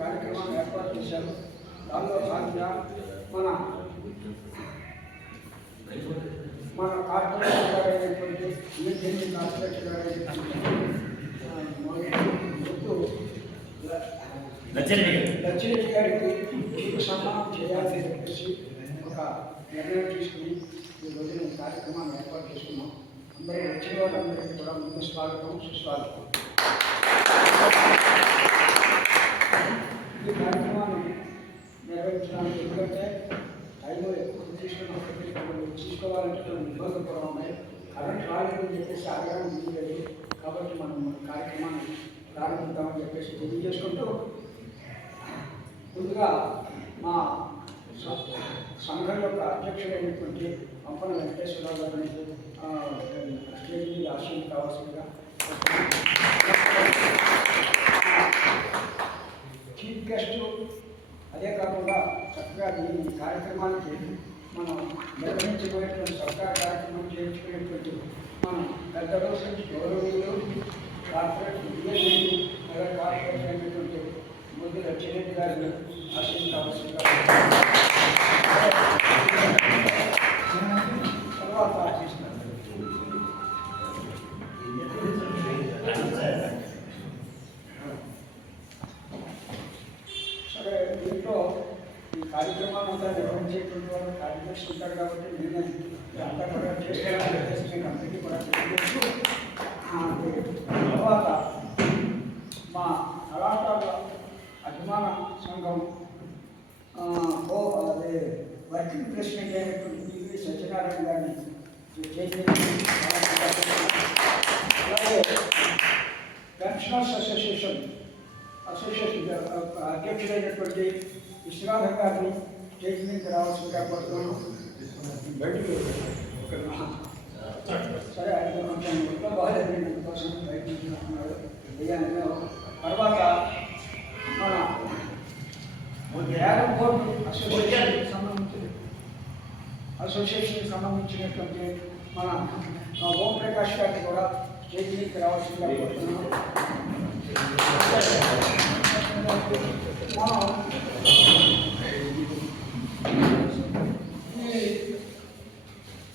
కార్యక్రమాన్ని ఏర్పాటు చేశారు. దానిలో భాగంగా మన కార్పొరేటర్ గారైనటువంటి యూనియన్ కార్పొరేటర్ గారైనటువంటి లచ్చిరెడ్డి గారికి సన్మానం చేయాలని చెప్పేసి ఒక నిర్ణయం తీసుకుని ఈ రోజున ఈ కార్యక్రమాన్ని ఏర్పాటు చేసుకున్నాం. అందరూ వచ్చిన వాళ్ళందరికీ కూడా ముందు స్వాగతం, సుస్వాగతం. ఈ కార్యక్రమాన్ని నిర్వహించడానికి ఎందుకంటే టైం ఎక్కువ తీసుకోవాలంటే కొన్ని ఇబ్బందులు కూడా ఉన్నాయి. కరెంట్ రాలేదని చెప్పేసి ఆగ్రహం ఉంది. కాబట్టి మనం కార్యక్రమాన్ని ప్రారంభిద్దామని చెప్పేసి తెలియజేసుకుంటూ ముందుగా మా సంఘం యొక్క అధ్యక్షుడైనటువంటి పంపన వెంకటేశ్వరరావు గారిని స్టేజ్ మీద ఆశయం కావాల్సిందిగా చీఫ్ గెస్ట్. అదే కాకుండా చక్కగా ఈ కార్యక్రమానికి మనం నిర్వహించబోయేటువంటి సర్కార్ కార్యక్రమం చేయించుకునేటువంటి మనం పెద్దలు గౌరవీయులు కార్పొరేట్ నగర కార్పొరేట్ అయినటువంటి ముద్దు లచ్చిరెడ్డి గారిని ఆశయం కావాల్సిందిగా తర్వాత ఆశిస్తున్నారు. సరే, దీంట్లో ఈ కార్యక్రమాన్ని అంతా నిర్వహించేటువంటి వాళ్ళు కార్యదర్శి ఉంటారు కాబట్టి నేను అంతా కూడా చేసుకోవాలని చెప్పేసి నేను అందరికీ కూడా తెలియజేస్తూ తర్వాత మా కళాకారుల అభిమాన సంఘం అదే వర్కింగ్ ప్రెసిడెంట్ అయినటువంటి టీవీ సత్యనారాయణ గారిని అలాగే పెన్షనర్స్ అసోసియేషన్ అధ్యక్షుడైనటువంటి విశ్వనాథం గారిని స్టేజ్ మీదకి రావాల్సిందిగా కోరుతున్నాను. బయటకు సరే, ఆయన కొంచెం ఇంట్లో బాగాలేదు కోసం బయట తీసుకుంటున్నాడు. తర్వాత మన యారో బోర్డు అసోసియేషన్కి సంబంధించినటువంటి మన ఓం ప్రకాష్ గారిని కూడా స్టేజ్ మీదకి రావాల్సిందిగా కోరుతున్నాను.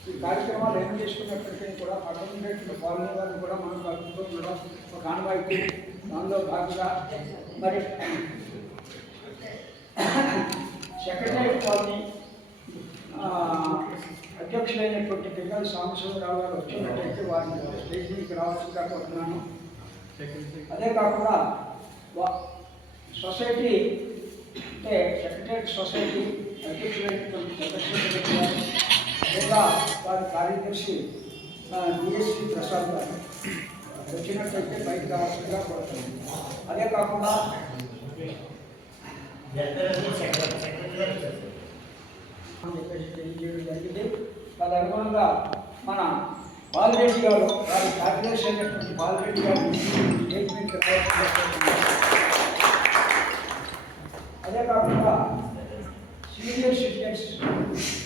ఈ కార్యక్రమాలు ఏం చేసుకున్నప్పటికీ కూడా పట్టణంలో పాల్గొనడానికి కూడా మనం కలుపుకుంటున్న ఒక ఆనవాయితీ. దానిలో భాగంగా మరి సెక్రటరీ కాలనీ అధ్యక్షులైనటువంటి పిల్లలు సాంబశివరావు గారు వచ్చినట్టయితే వారిని స్టేజ్ మీదకి రావాల్సిందిగా కోరుతున్నాను. అదే కాకుండా సొసైటీ అంటే సెక్రటరీ సొసైటీ అధ్యక్షులైనటువంటి చంద్రశేఖర్ గారు లేదా వారి కార్యదర్శి డిఎస్పి ప్రసాద్ గారు వచ్చినట్లయితే బయటకు రావాల్సిందిగా కోరుతున్నాను. అదే కాకుండా చెప్పేసి తెలియజేయడం జరిగింది. దాని అనుగుణంగా మన బాలరెడ్డి గారు వారి కార్యదర్శి అయినటువంటి బాలరెడ్డి గారు స్టేట్మెంట్ అదే కాకుండా సీనియర్ సిటిజన్స్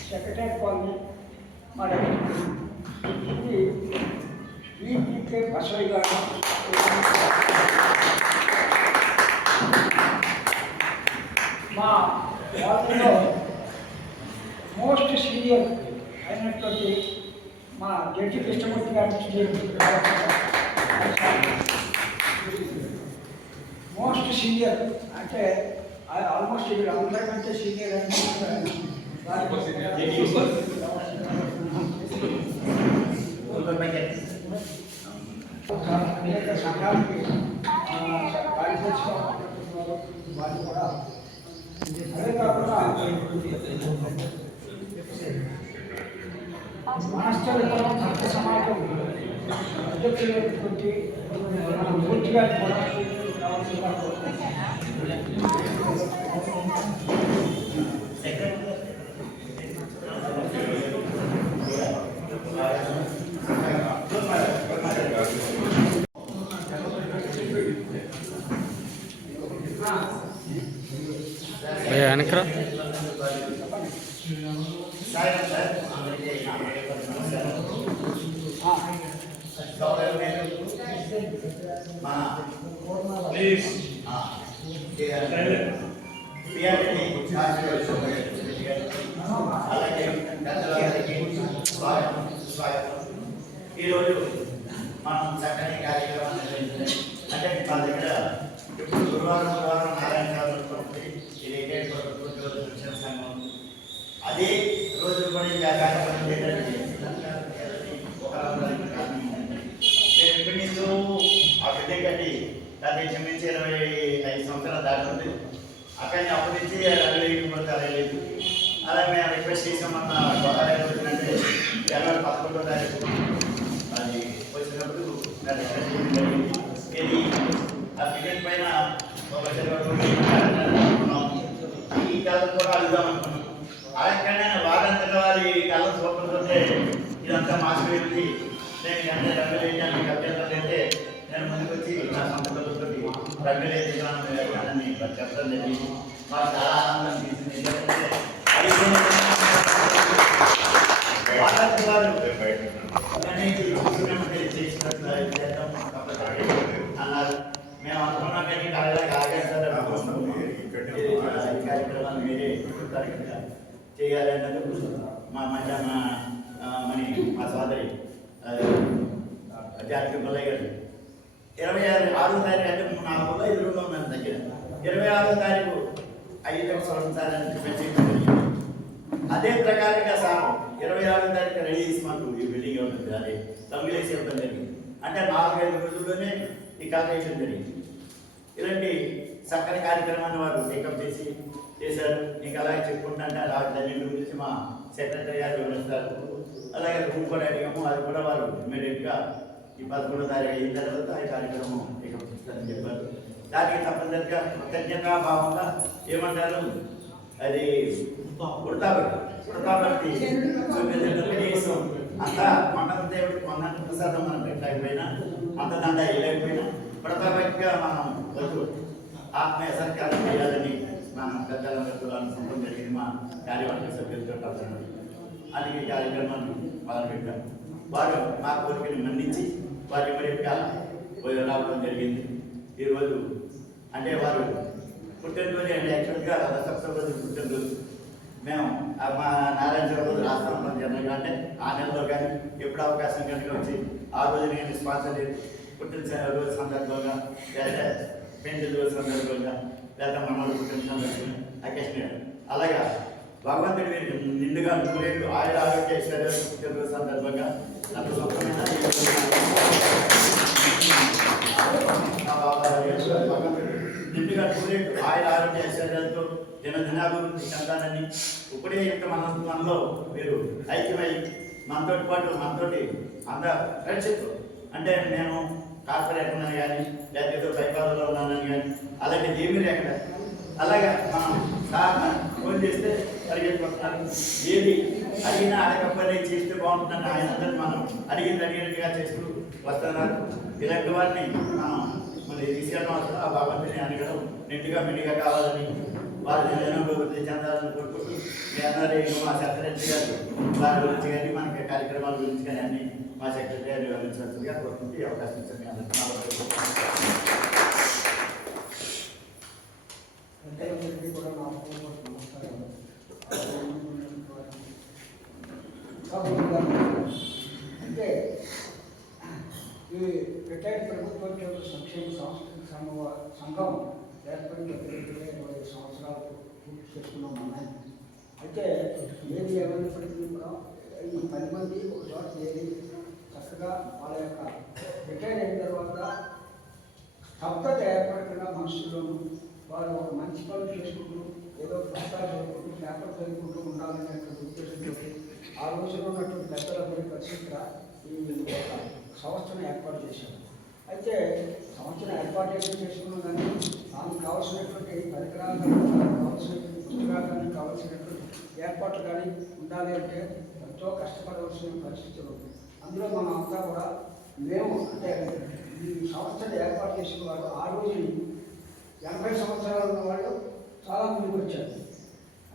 సెక్రటరీ కాలనీ మరి ఈపీకే బసవయ్య గారు మా కాలనీలో మోస్ట్ సీనియర్ అయినటువంటి మా జడ్జి కృష్ణమూర్తి గారిని మోస్ట్ సీనియర్ అంటే ఆల్మోస్ట్ వీళ్ళు అందరికంటే సీనియర్ అనేక సంఘాలకి కార్యదర్శిగా వాళ్ళు కూడా. అదే కాకుండా మాస్టర్ భక్త సమాజం అధ్యక్షులైనటువంటి మన మూర్తి గారిని కూడా రావాల్సిందిగా వెనకరా ఈరోజు మనం చక్కని కార్యక్రమాన్ని నిర్వహించాం. అంటే మా దగ్గర ఇప్పుడు గురువారం నారాయణ గారు ఇది శిక్షణ సంఘం అదే రోజు కూడా ఈ కార్యక్రమం చేయడానికి నేను ఇప్పటి నుంచి ఆ బిల్డింగ్ కట్టి దాన్ని ఇంచుమించి 25 సంవత్సరాలు దాటుతుంది. అక్కడి నుంచి అప్పటి నుంచి రైలు తరలేదు. అలా మేము రిక్వెస్ట్ చేసామన్న గొడవ రోజునంటే జనవరి 11వ తారీఖు అది వచ్చినప్పుడు ఇది ఆ బిల్డింగ్ పైన ఒక ఈ కళను కూడా అడుగుదాం అనుకున్నాం. అలాగే వారంతగా వారి కళను చూపడుతుంటే ఇదంతా మాకు వెళ్ళి నేను అంటే రంగులు వేయడానికి అభ్యంతరం అయితే నేను ముందుకు వచ్చి నా సంస్థలతో రంగులు వేయాలని చెప్పడం జరిగింది. మాకు చాలా ఆనందం తీసింది. ఎందుకంటే వారానికి వారు అన్నారు. మేము అనుకున్నాం కానీ కళగా కాగేస్తారు కార్యక్రమాన్ని మీరే చేయాలి అన్నది మా మధ్య మా సోదరి జాతీయ పిల్లయ్య గారు 26వ తారీఖు అంటే 4 ఎదురుగా ఉన్నాను దగ్గర 26వ తారీఖు 5 సంవత్సరాలు పెట్టింది. అదే ప్రకారంగా సార్ 26వ తారీఖు రెడీ చేసినట్టు ఈ బిల్డింగ్ ఉంటుంది. అది రంగులేసి ఇవ్వడం జరిగింది. అంటే 4-5 రోజుల్లోనే ఈ కళ వేయడం జరిగింది. ఇలాంటి చక్కని కార్యక్రమాన్ని వారు టేకప్ చేశారు. నీకు అలాగే చెప్పుకుంటుంటే రాజధాని గురించి మా సెక్రటరీ గారు వివరిస్తారు. అలాగే రూమ్ కూడా అడిగాము. అది కూడా వారు ఇమ్మీడియట్గా ఈ 11వ తారీఖు అయిన తర్వాత ఈ కార్యక్రమం టేకప్ చేస్తారని చెప్పారు. దానికి తప్పనిసరిగా కృతజ్ఞతా భావంగా ఏమంటారు అది ఉడతాబట్టి కనీసం అంతా కొండ దేవుడికి కొండ ప్రసాదం మనం పెట్టలేకపోయినా అంత దండ వేయలేకపోయినా ఉడతాబట్టిగా మనం వద్దు ఆత్మీయ సత్కారం చేయాలని మనం పెద్దలందరితో అనుకుంటం జరిగింది. మా కార్యవర్గ సభ్యులతో కలిసి అందుకే కార్యక్రమాన్ని మొదలుపెట్టాం. వారు మా కోరికని మన్నించి వారి ఇమ్మడిగా రావడం జరిగింది. ఈరోజు అంటే వారు పుట్టినరోజు అంటే యాక్చువల్గా రథసప్తమి పుట్టినరోజు మేము మా నారాయణ రోజు రాష్ట్రంలో జనరల్గా అంటే ఆ నెలలో కానీ ఎప్పుడు అవకాశం కనుక వచ్చి ఆ రోజు నేను స్పాన్సర్ చేసి పుట్టిన రోజు సందర్భంగా లేదా పెళ్లి రోజు సందర్భంగా లేదా మనవాళ్ళు పుట్టిన సందర్భంగా అకేషన్ అలాగా భగవంతుడి మీరు నిండుగా 100 ఆరోగ్య పుట్టిన రోజు సందర్భంగా నాకు సొంతమైన నిండుగా 100 ఆరోగ్య ఐశ్వర్యాలతో దినాభివృద్ధి చెందాలని ఇప్పుడే ఇంత మనలో మీరు ఐక్యమై మనతోటి పాటు మనతోటి అంత ఫ్రెండ్షిప్ అంటే నేను కార్పొరేట్ ఉన్నాను కానీ లేకపోతే పైపాలలో ఉన్నానని కానీ అలాంటిది ఏమీ లేకుండా అలాగే మనం సార్ ఫోన్ చేస్తే పరిగెత్తుకుంటున్నాను. ఏది అడిగినా అడగకపోతే చేస్తే బాగుంటుందని ఆయన మనం అడిగినట్టుగా చేస్తూ వస్తున్నారు. ఇలాంటి వారిని మనం మన తీసుకెళ్ళడం అవసరం. ఆ భగవంతుని అడగడం నిండుగా మిడిగా కావాలని వారు అభివృద్ధి చెందాలని కోరుకుంటూ మీ అందరూ మా సెక్రటరీ గారు వారి గురించి కానీ మనకి కార్యక్రమాల గురించి కానీ అన్ని మా సెక్రటరీ గారు వివరించాల్సిందిగా కోరుకుంటూ ఈ అవకాశం ఇచ్చారు. మీ అందరికీ కూడా నమస్కారం. అంటే ఈ రిటైర్డ్ ప్రభుత్వ ఉద్యోగుల సంక్షేమ సాంస్కృతిక సంఘం ఏర్పడి 20 సంవత్సరాలు పూర్తి చేసుకున్నాం అన్నాయి. అయితే ఏది ఏమైనప్పటికీ కూడా ఈ 10 మంది ఒక చోట చేరి చక్కగా వాళ్ళ యొక్క రిటైర్ అయిన తర్వాత స్తబ్దత ఏర్పడకుండా మనుషుల్లోనూ వాళ్ళు ఒక మంచి పనులు చేసుకుంటూ ఏదో పుస్తకాలు చదువుకుంటూ పేపర్ చదువుకుంటూ ఉండాలనేటువంటి ఉద్దేశంతో ఆ రోజులో ఉన్నటువంటి పెద్దల పరిస్థితిగా ఈ సంస్థను ఏర్పాటు చేశాం. అయితే సంస్థను ఏర్పాటు చేసుకున్నాం కానీ దానికి కావాల్సినటువంటి పరికరాలు కావాల్సినటువంటి పుస్తకాలు కానీ కావాల్సినటువంటి ఏర్పాట్లు కానీ ఉండాలి అంటే ఎంతో కష్టపడవలసిన పరిస్థితులు. అందులో మనం అంతా కూడా మేము అంటే ఈ సంస్థను ఏర్పాటు చేసిన వాళ్ళు ఆ రోజు 80 సంవత్సరాలు ఉన్న వాళ్ళు చాలా ముందుకు వచ్చారు.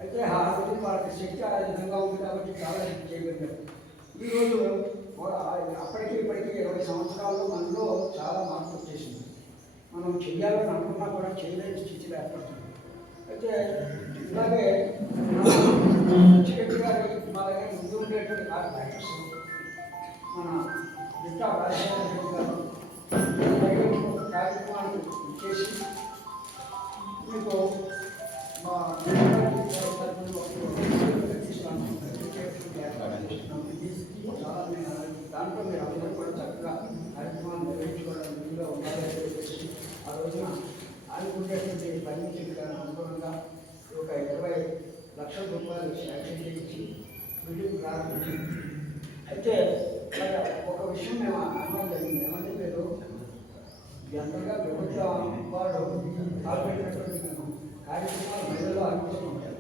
అయితే ఆ రోజు వాళ్ళకి శక్తి ఆ విధంగా ఉంది కాబట్టి చాలా శక్తి చేయగలిగారు. ఈరోజు అప్పటికి ఇప్పటికీ 20 సంవత్సరాల్లో మనలో చాలా మార్పు వచ్చేసింది. మనం చెయ్యాలని అనుకున్నా కూడా చేయలేని స్థితిలో ఏర్పడుతుంది. అయితే ఇలాగే చికెట్ గారు అలాగే ముందు ఉండేటువంటి కార్పొరేటర్స్ మన మిగతా రాజశేఖర రెడ్డి గారు కార్యక్రమాన్ని చేసి మీకు మా దాంట్లో మీరు అందరూ కూడా చక్కగా కార్యక్రమాన్ని నిర్వహించుకోవడం వీలుగా ఉండాలని చెప్పేసి ఆ రోజున అనుకునేటువంటి పర్మిషన్ గారు అనుగుణంగా ఒక 20 లక్షల రూపాయలు శాంక్షన్ చేయించి బిల్డింగ్ ప్రారంభించి అయితే ఒక విషయం మేము అనడం జరిగింది. ఏమంటే మీరు ఎంతగా ప్రభుత్వం వాడు పాల్గొనేటువంటి కార్యక్రమాలు మహిళల్లో అనుభవం ఉంటాయి.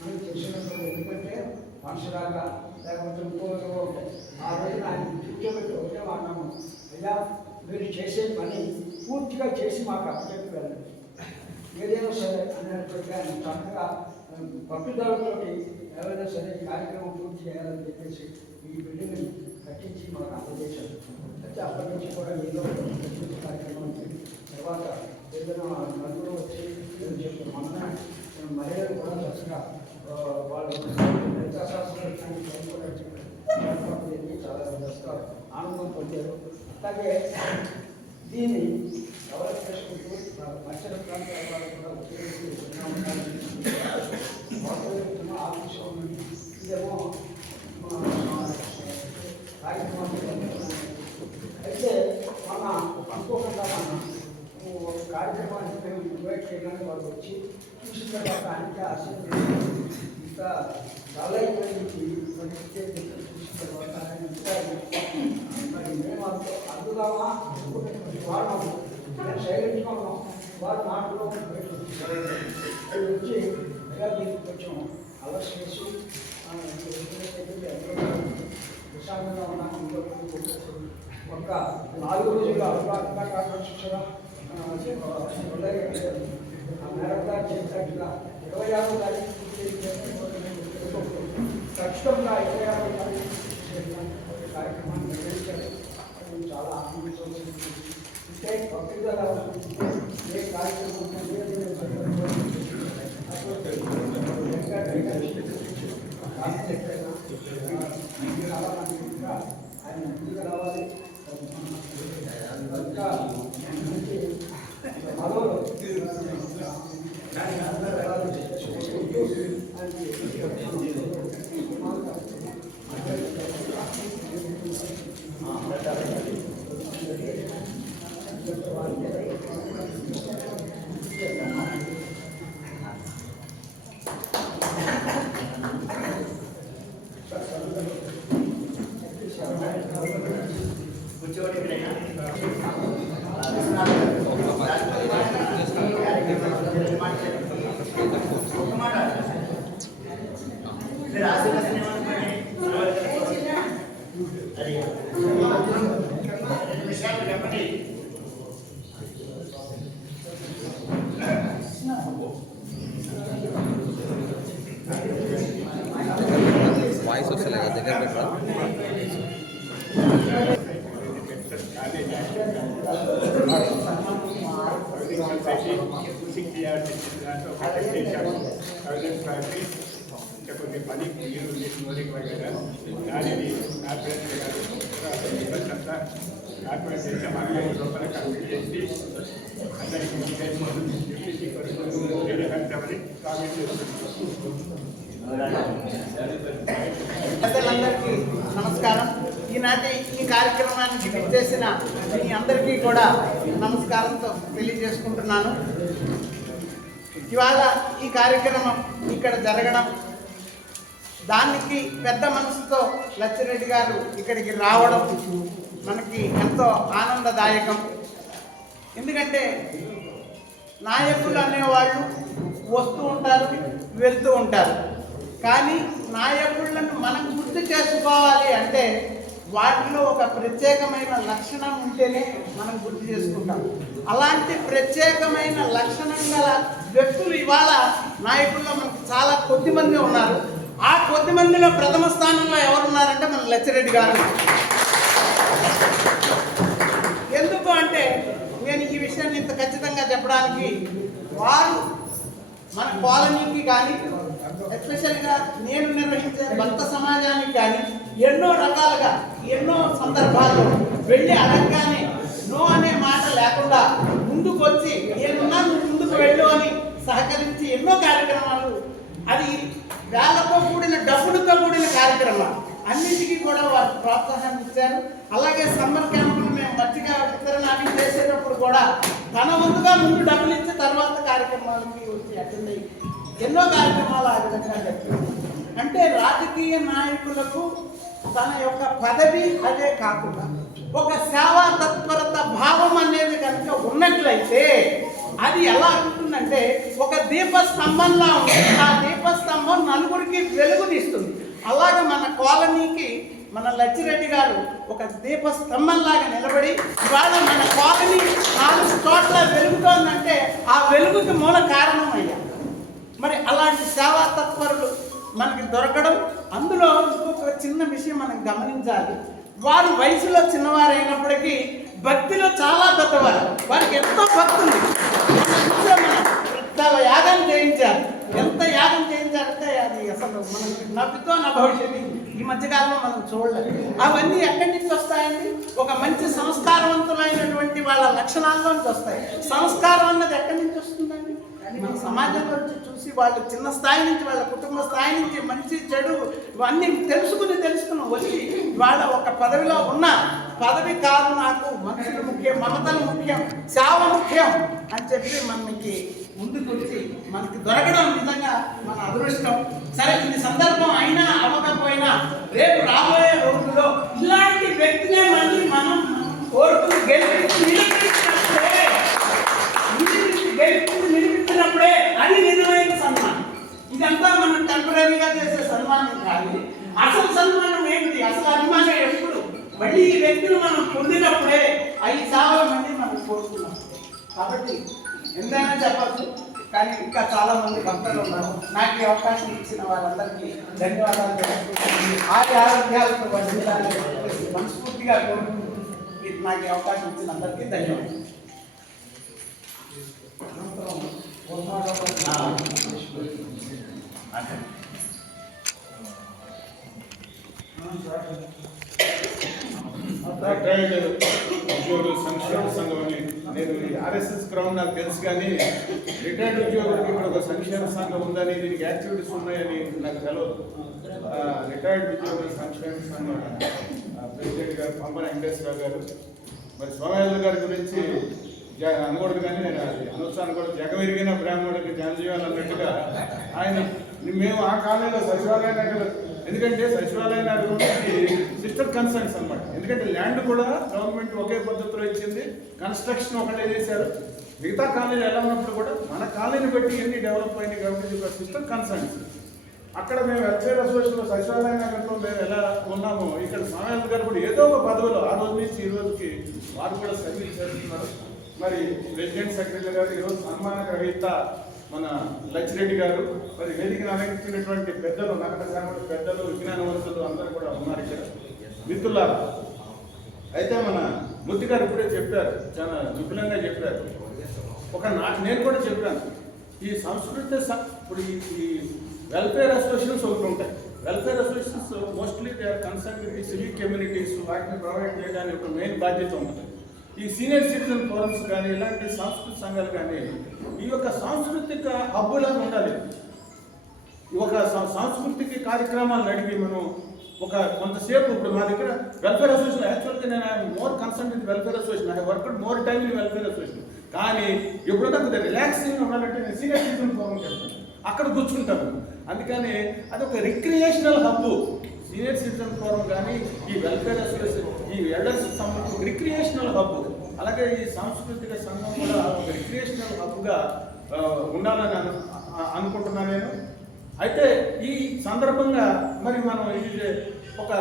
మనకు తెలిసినటువంటి ఎందుకంటే మనుషులాగా లేకపోతే ఇంకో ఉంటాయి. ఆ రోజున ఆయన కూర్చోబెట్టి ఒకటే మాట్లాడము, అయ్యా మీరు చేసే పని పూర్తిగా చేసి మాకు అప్పచెప్పి వెళ్ళండి, ఏదైనా సరే అనేటువంటి ఆయన చక్కగా పట్టుదలతో ఎవరైనా సరే ఈ కార్యక్రమం పూర్తి చేయాలని చెప్పేసి ఈ బిల్డింగ్ని కట్టించి మాకు అందజేశారు. అయితే అప్పటి నుంచి కూడా ఏదో కార్యక్రమం తర్వాత ఏదైనా నలుగురు వచ్చి చెప్పారు. మన మహిళలు కూడా చక్కగా వాళ్ళు చాలా చక్కగా ఆనందం పొందారు. అలాగే దీన్ని డెవలప్ చేసుకుంటూ మత్స్య ప్రాంతాల వాళ్ళు కూడా ఉపయోగిస్తూ ఆఫీసు ఇదేమో కార్యక్రమాలు. అయితే మన అనుకోకుండా ఒక కార్యక్రమానికి మేము ఇన్వైట్ చేయడానికి వాళ్ళు వచ్చి చూసిన తర్వాత ఆయనకి ఆశీర్వదించి ఇంకా చాలా నుంచి చూసిన తర్వాత ఆయన మరి మేము అందుదామా వాడు సైలెంట్గా ఉన్నాం. వారు మాటలో వచ్చి ఇలా దీనికి కొంచెం అలర్ట్ చేసి ప్రశాంతంగా ఉన్నాం. ఒక 4 రోజులు అలవాటుగా కాకుండా చూసారా మేడం గారు చెప్పినట్టుగా 26వ తారీఖు ఖచ్చితంగా 26వ తారీఖు కార్యక్రమాన్ని నిర్వహించారు. చాలా ఆనందించవచ్చు. అంటే పబ్లిక్గా ఏ కార్యక్రమం ఆయన ముందుకు రావాలి. ఇంకా మరో వాయిస్ వస్తలేదు దగ్గర పెట్టా. ఇంకా కొన్ని పని నీరు నోరికి వగేరా దానిని కార్పొరేట్ చేసి మనమే లోపల కంప్లీట్ చేసి అందరికీ ప్రజలందరికీ నమస్కారం. ఈనాటి ఈ కార్యక్రమానికి విచ్చేసిన మీ అందరికీ కూడా నమస్కారంతో తెలియజేసుకుంటున్నాను. ఇవాళ ఈ కార్యక్రమం ఇక్కడ జరగడం, దానికి పెద్ద మనసుతో లచ్చిరెడ్డి గారు ఇక్కడికి రావడం మనకి ఎంతో ఆనందదాయకం. ఎందుకంటే నాయకులు అనేవాళ్ళు వస్తూ ఉంటారు, వెళ్తూ ఉంటారు. కానీ నాయకులను మనం గుర్తు చేసుకోవాలి అంటే వాటిలో ఒక ప్రత్యేకమైన లక్షణం ఉంటేనే మనం గుర్తు చేసుకుంటాం. అలాంటి ప్రత్యేకమైన లక్షణం గల వ్యక్తులు ఇవాళ నాయకుల్లో మనకు చాలా కొద్ది మంది ఉన్నారు. ఆ కొద్ది మందిలో ప్రథమ స్థానంలో ఎవరున్నారంటే మన లచ్చిరెడ్డి గారు. ఎందుకు అంటే నేను ఈ విషయాన్ని ఇంత ఖచ్చితంగా చెప్పడానికి, వారు మన కాలనీకి కానీ ఎస్పెషల్గా నేను నిర్వహించే భక్త సమాజానికి కానీ ఎన్నో రకాలుగా ఎన్నో సందర్భాల్లో వెళ్ళి అడగగానే నో అనే మాట లేకుండా ముందుకు వచ్చి నేనున్నా నువ్వు ముందుకు వెళ్ళు అని సహకరించి ఎన్నో కార్యక్రమాలు, అది వేలతో కూడిన డబ్బులతో కూడిన కార్యక్రమాలు అన్నింటికీ కూడా వారు ప్రోత్సాహాన్ని ఇచ్చారు. అలాగే సమ్మర్ క్యాంపులు మేము మధ్యగా వితరణాన్ని చేసేటప్పుడు కూడా తన వంతుగా ముందు డబ్బులు ఇచ్చి తర్వాత కార్యక్రమాలకి వచ్చి అటెండ్ అయ్యి ఎన్నో కార్యక్రమాలు ఆ విధంగా చెప్పారు. అంటే రాజకీయ నాయకులకు తన యొక్క పదవి అదే కాకుండా ఒక సేవా తత్పరత భావం అనేది కనుక ఉన్నట్లయితే అది ఎలా ఉంటుందంటే ఒక దీపస్తంభంలా ఉంటుంది. ఆ దీపస్తంభం నలుగురికి వెలుగునిస్తుంది. అలాగే మన కాలనీకి మన లచ్చిరెడ్డి గారు ఒక దీపస్తంభంలాగా నిలబడి ఇవాళ మన కాలనీ 4 చోట్ల వెలుగుతోందంటే ఆ వెలుగుకి మూల కారణం అయ్యా. మరి అలాంటి సేవా తత్పరులు మనకి దొరకడం, అందులో ఇంకొక చిన్న విషయం మనం గమనించాలి. వారు వయసులో చిన్నవారైనప్పటికీ భక్తిలో చాలా పెద్దవారు. వారికి ఎంతో భక్తి ఉంది. మనం యాగం చేయించారు. ఎంత యాగం చేయించారంటే అది అసలు మనం నవ్వుతో నా భవిష్యత్తు ఈ మధ్యకాలంలో మనం చూడలేదు. అవన్నీ ఎక్కడి నుంచి వస్తాయండి? ఒక మంచి సంస్కారవంతులైనటువంటి వాళ్ళ లక్షణాల్లోంచి వస్తాయి. సంస్కారం అన్నది ఎక్కడి నుంచి వస్తుందండి? మన సమాజంలో చూసి వాళ్ళు చిన్న స్థాయి నుంచి, వాళ్ళ కుటుంబ స్థాయి నుంచి మంచి చెడు ఇవన్నీ తెలుసుకుని వచ్చి వాళ్ళ ఒక పదవిలో ఉన్న పదవి కాదు, నాకు మనుషులు ముఖ్యం, మమతలు ముఖ్యం, సేవ ముఖ్యం అని చెప్పి మనకి ముందుకు వచ్చి మనకి దొరకడం నిజంగా మన అదృష్టం. సరే, ఇది సందర్భం అయినా అవ్వకపోయినా రేపు రాబోయే రోజుల్లో ఇలాంటి వ్యక్తినే మళ్ళీ మనం కోరుకుని నిలిపించినప్పుడే అది నిజమైన సన్మానం. ఇదంతా మనం టెంపరీగా చేసే సన్మానం కాదు. అసలు సన్మానం ఏంటి? అసలు అభిమానం ఎప్పుడు మళ్ళీ ఈ వ్యక్తులు మనం పొందినప్పుడే అవి సేవలు మళ్ళీ మనం కోరుకున్నాం. కాబట్టి ఎంతైనా చెప్పచ్చు, కానీ ఇంకా చాలా మంది భక్తులు ఉన్నారు. నాకు ఈ అవకాశం ఇచ్చిన వారందరికీ ధన్యవాదాలు తెలుపుకుంటున్నాను. ఆరోగ్యాలతో వర్ధిల్లాలని మనస్ఫూర్తిగా కోరుకుంటూ నాకు ఈ అవకాశం ఇచ్చిన అందరికీ ధన్యవాదాలు. రిటైర్డ్ ఉద్యోగుల సంక్షేమ సంఘం అని, నేను ఆర్ఎస్ఎస్ గ్రౌండ్ నాకు తెలుసు, కానీ రిటైర్డ్ ఉద్యోగులకి ఇక్కడ ఒక సంక్షేమ సంఘం ఉందని, దీనికి యాక్టివిటీస్ ఉన్నాయని నాకు తెలియదు. రిటైర్డ్ ఉద్యోగుల సంక్షేమ సంఘం ప్రెసిడెంట్ గారు పంపన వెంకటేశ్వరరావు గారు, మరి సోమయాజు గారి గురించి అనకూడదు, కానీ నేను అనొచ్చాను కూడా, జగమెరిగిన బ్రాహ్మణుడికి జనజీవాలు అన్నట్టుగా ఆయన మేము ఆ కాలంలో సచివాలయ నగర్, ఎందుకంటే సచివాలయ నగర్ సిస్టర్ కన్సర్న్స్ అనమాట. ఎందుకంటే ల్యాండ్ కూడా గవర్నమెంట్ ఒకే పద్ధతిలో ఇచ్చింది, కన్స్ట్రక్షన్ ఒకటే చేశారు. మిగతా కాలనీలు ఎలా ఉన్నప్పుడు కూడా మన కాలనీని బట్టి ఎన్ని డెవలప్ అయినాయి కాబట్టి ఇది సిస్టర్ కన్సర్న్స్. అక్కడ మేము వెల్ఫేర్ అసోసియేషన్లో సచివాలయ నగర్లో మేము ఎలా ఉన్నామో ఇక్కడ సోమయాజు గారు కూడా ఏదో ఒక పదవిలో ఆ రోజు నుంచి ఈ రోజుకి వారు కూడా సర్వీస్ చేస్తున్నారు. మరి ప్రెసిడెంట్ సెక్రటరీ గారు, ఈరోజు సన్మాన గ్రహీత మన లచ్చిరెడ్డి గారు, మరి వేదికను అలంకరించినటువంటి పెద్దలు, నగర శాఖల పెద్దలు, విజ్ఞానవంతులు అందరూ కూడా ఉన్నారు ఇక్కడ. మిత్రులారా, అయితే మన ముద్దు గారు ఇప్పుడే చెప్పారు, చాలా విపులంగా చెప్పారు. నేను కూడా చెప్పాను, ఈ సంస్కృతి ఇప్పుడు ఈ వెల్ఫేర్ అసోసియేషన్స్ ఒకటి ఉంటాయి. Welfare associations mostly they are concern with the civic communities, వాటిని ప్రొవైడ్ చేయడానికి ఒక మెయిన్ బాధ్యత ఉంటుంది. ఈ సీనియర్ సిటిజన్ ఫోరమ్స్ కానీ ఇలాంటి సాంస్కృతిక సంఘాలు కానీ ఈ యొక్క సాంస్కృతిక హబ్బులాగా ఉండాలి. ఒక సాంస్కృతిక కార్యక్రమాలు నడిపి మనం ఒక కొంతసేపు, ఇప్పుడు మా దగ్గర వెల్ఫేర్ అసోసియేషన్, యాక్చువల్గా నేను more concern with welfare association, I work more time in welfare association. కానీ ఎప్పుడైనా కొద్దిగా రిలాక్సింగ్ ఉండాలంటే నేను సీనియర్ సిటిజన్ ఫోరం వెళ్తాను, అక్కడ కూర్చుంటాను. అందుకని అది ఒక recreational hub. Senior citizen forum కానీ ఈ వెల్ఫేర్ అసోసియేషన్ ఈ ఎల్డర్స్ సంబంధించి రిక్రియేషనల్ హబ్, అలాగే ఈ సాంస్కృతిక సంఘం కూడా ఒక రిక్రియేషనల్ హబ్గా ఉండాలని అనుకుంటున్నాను నేను. అయితే ఈ సందర్భంగా మరి మనం ఇది ఒక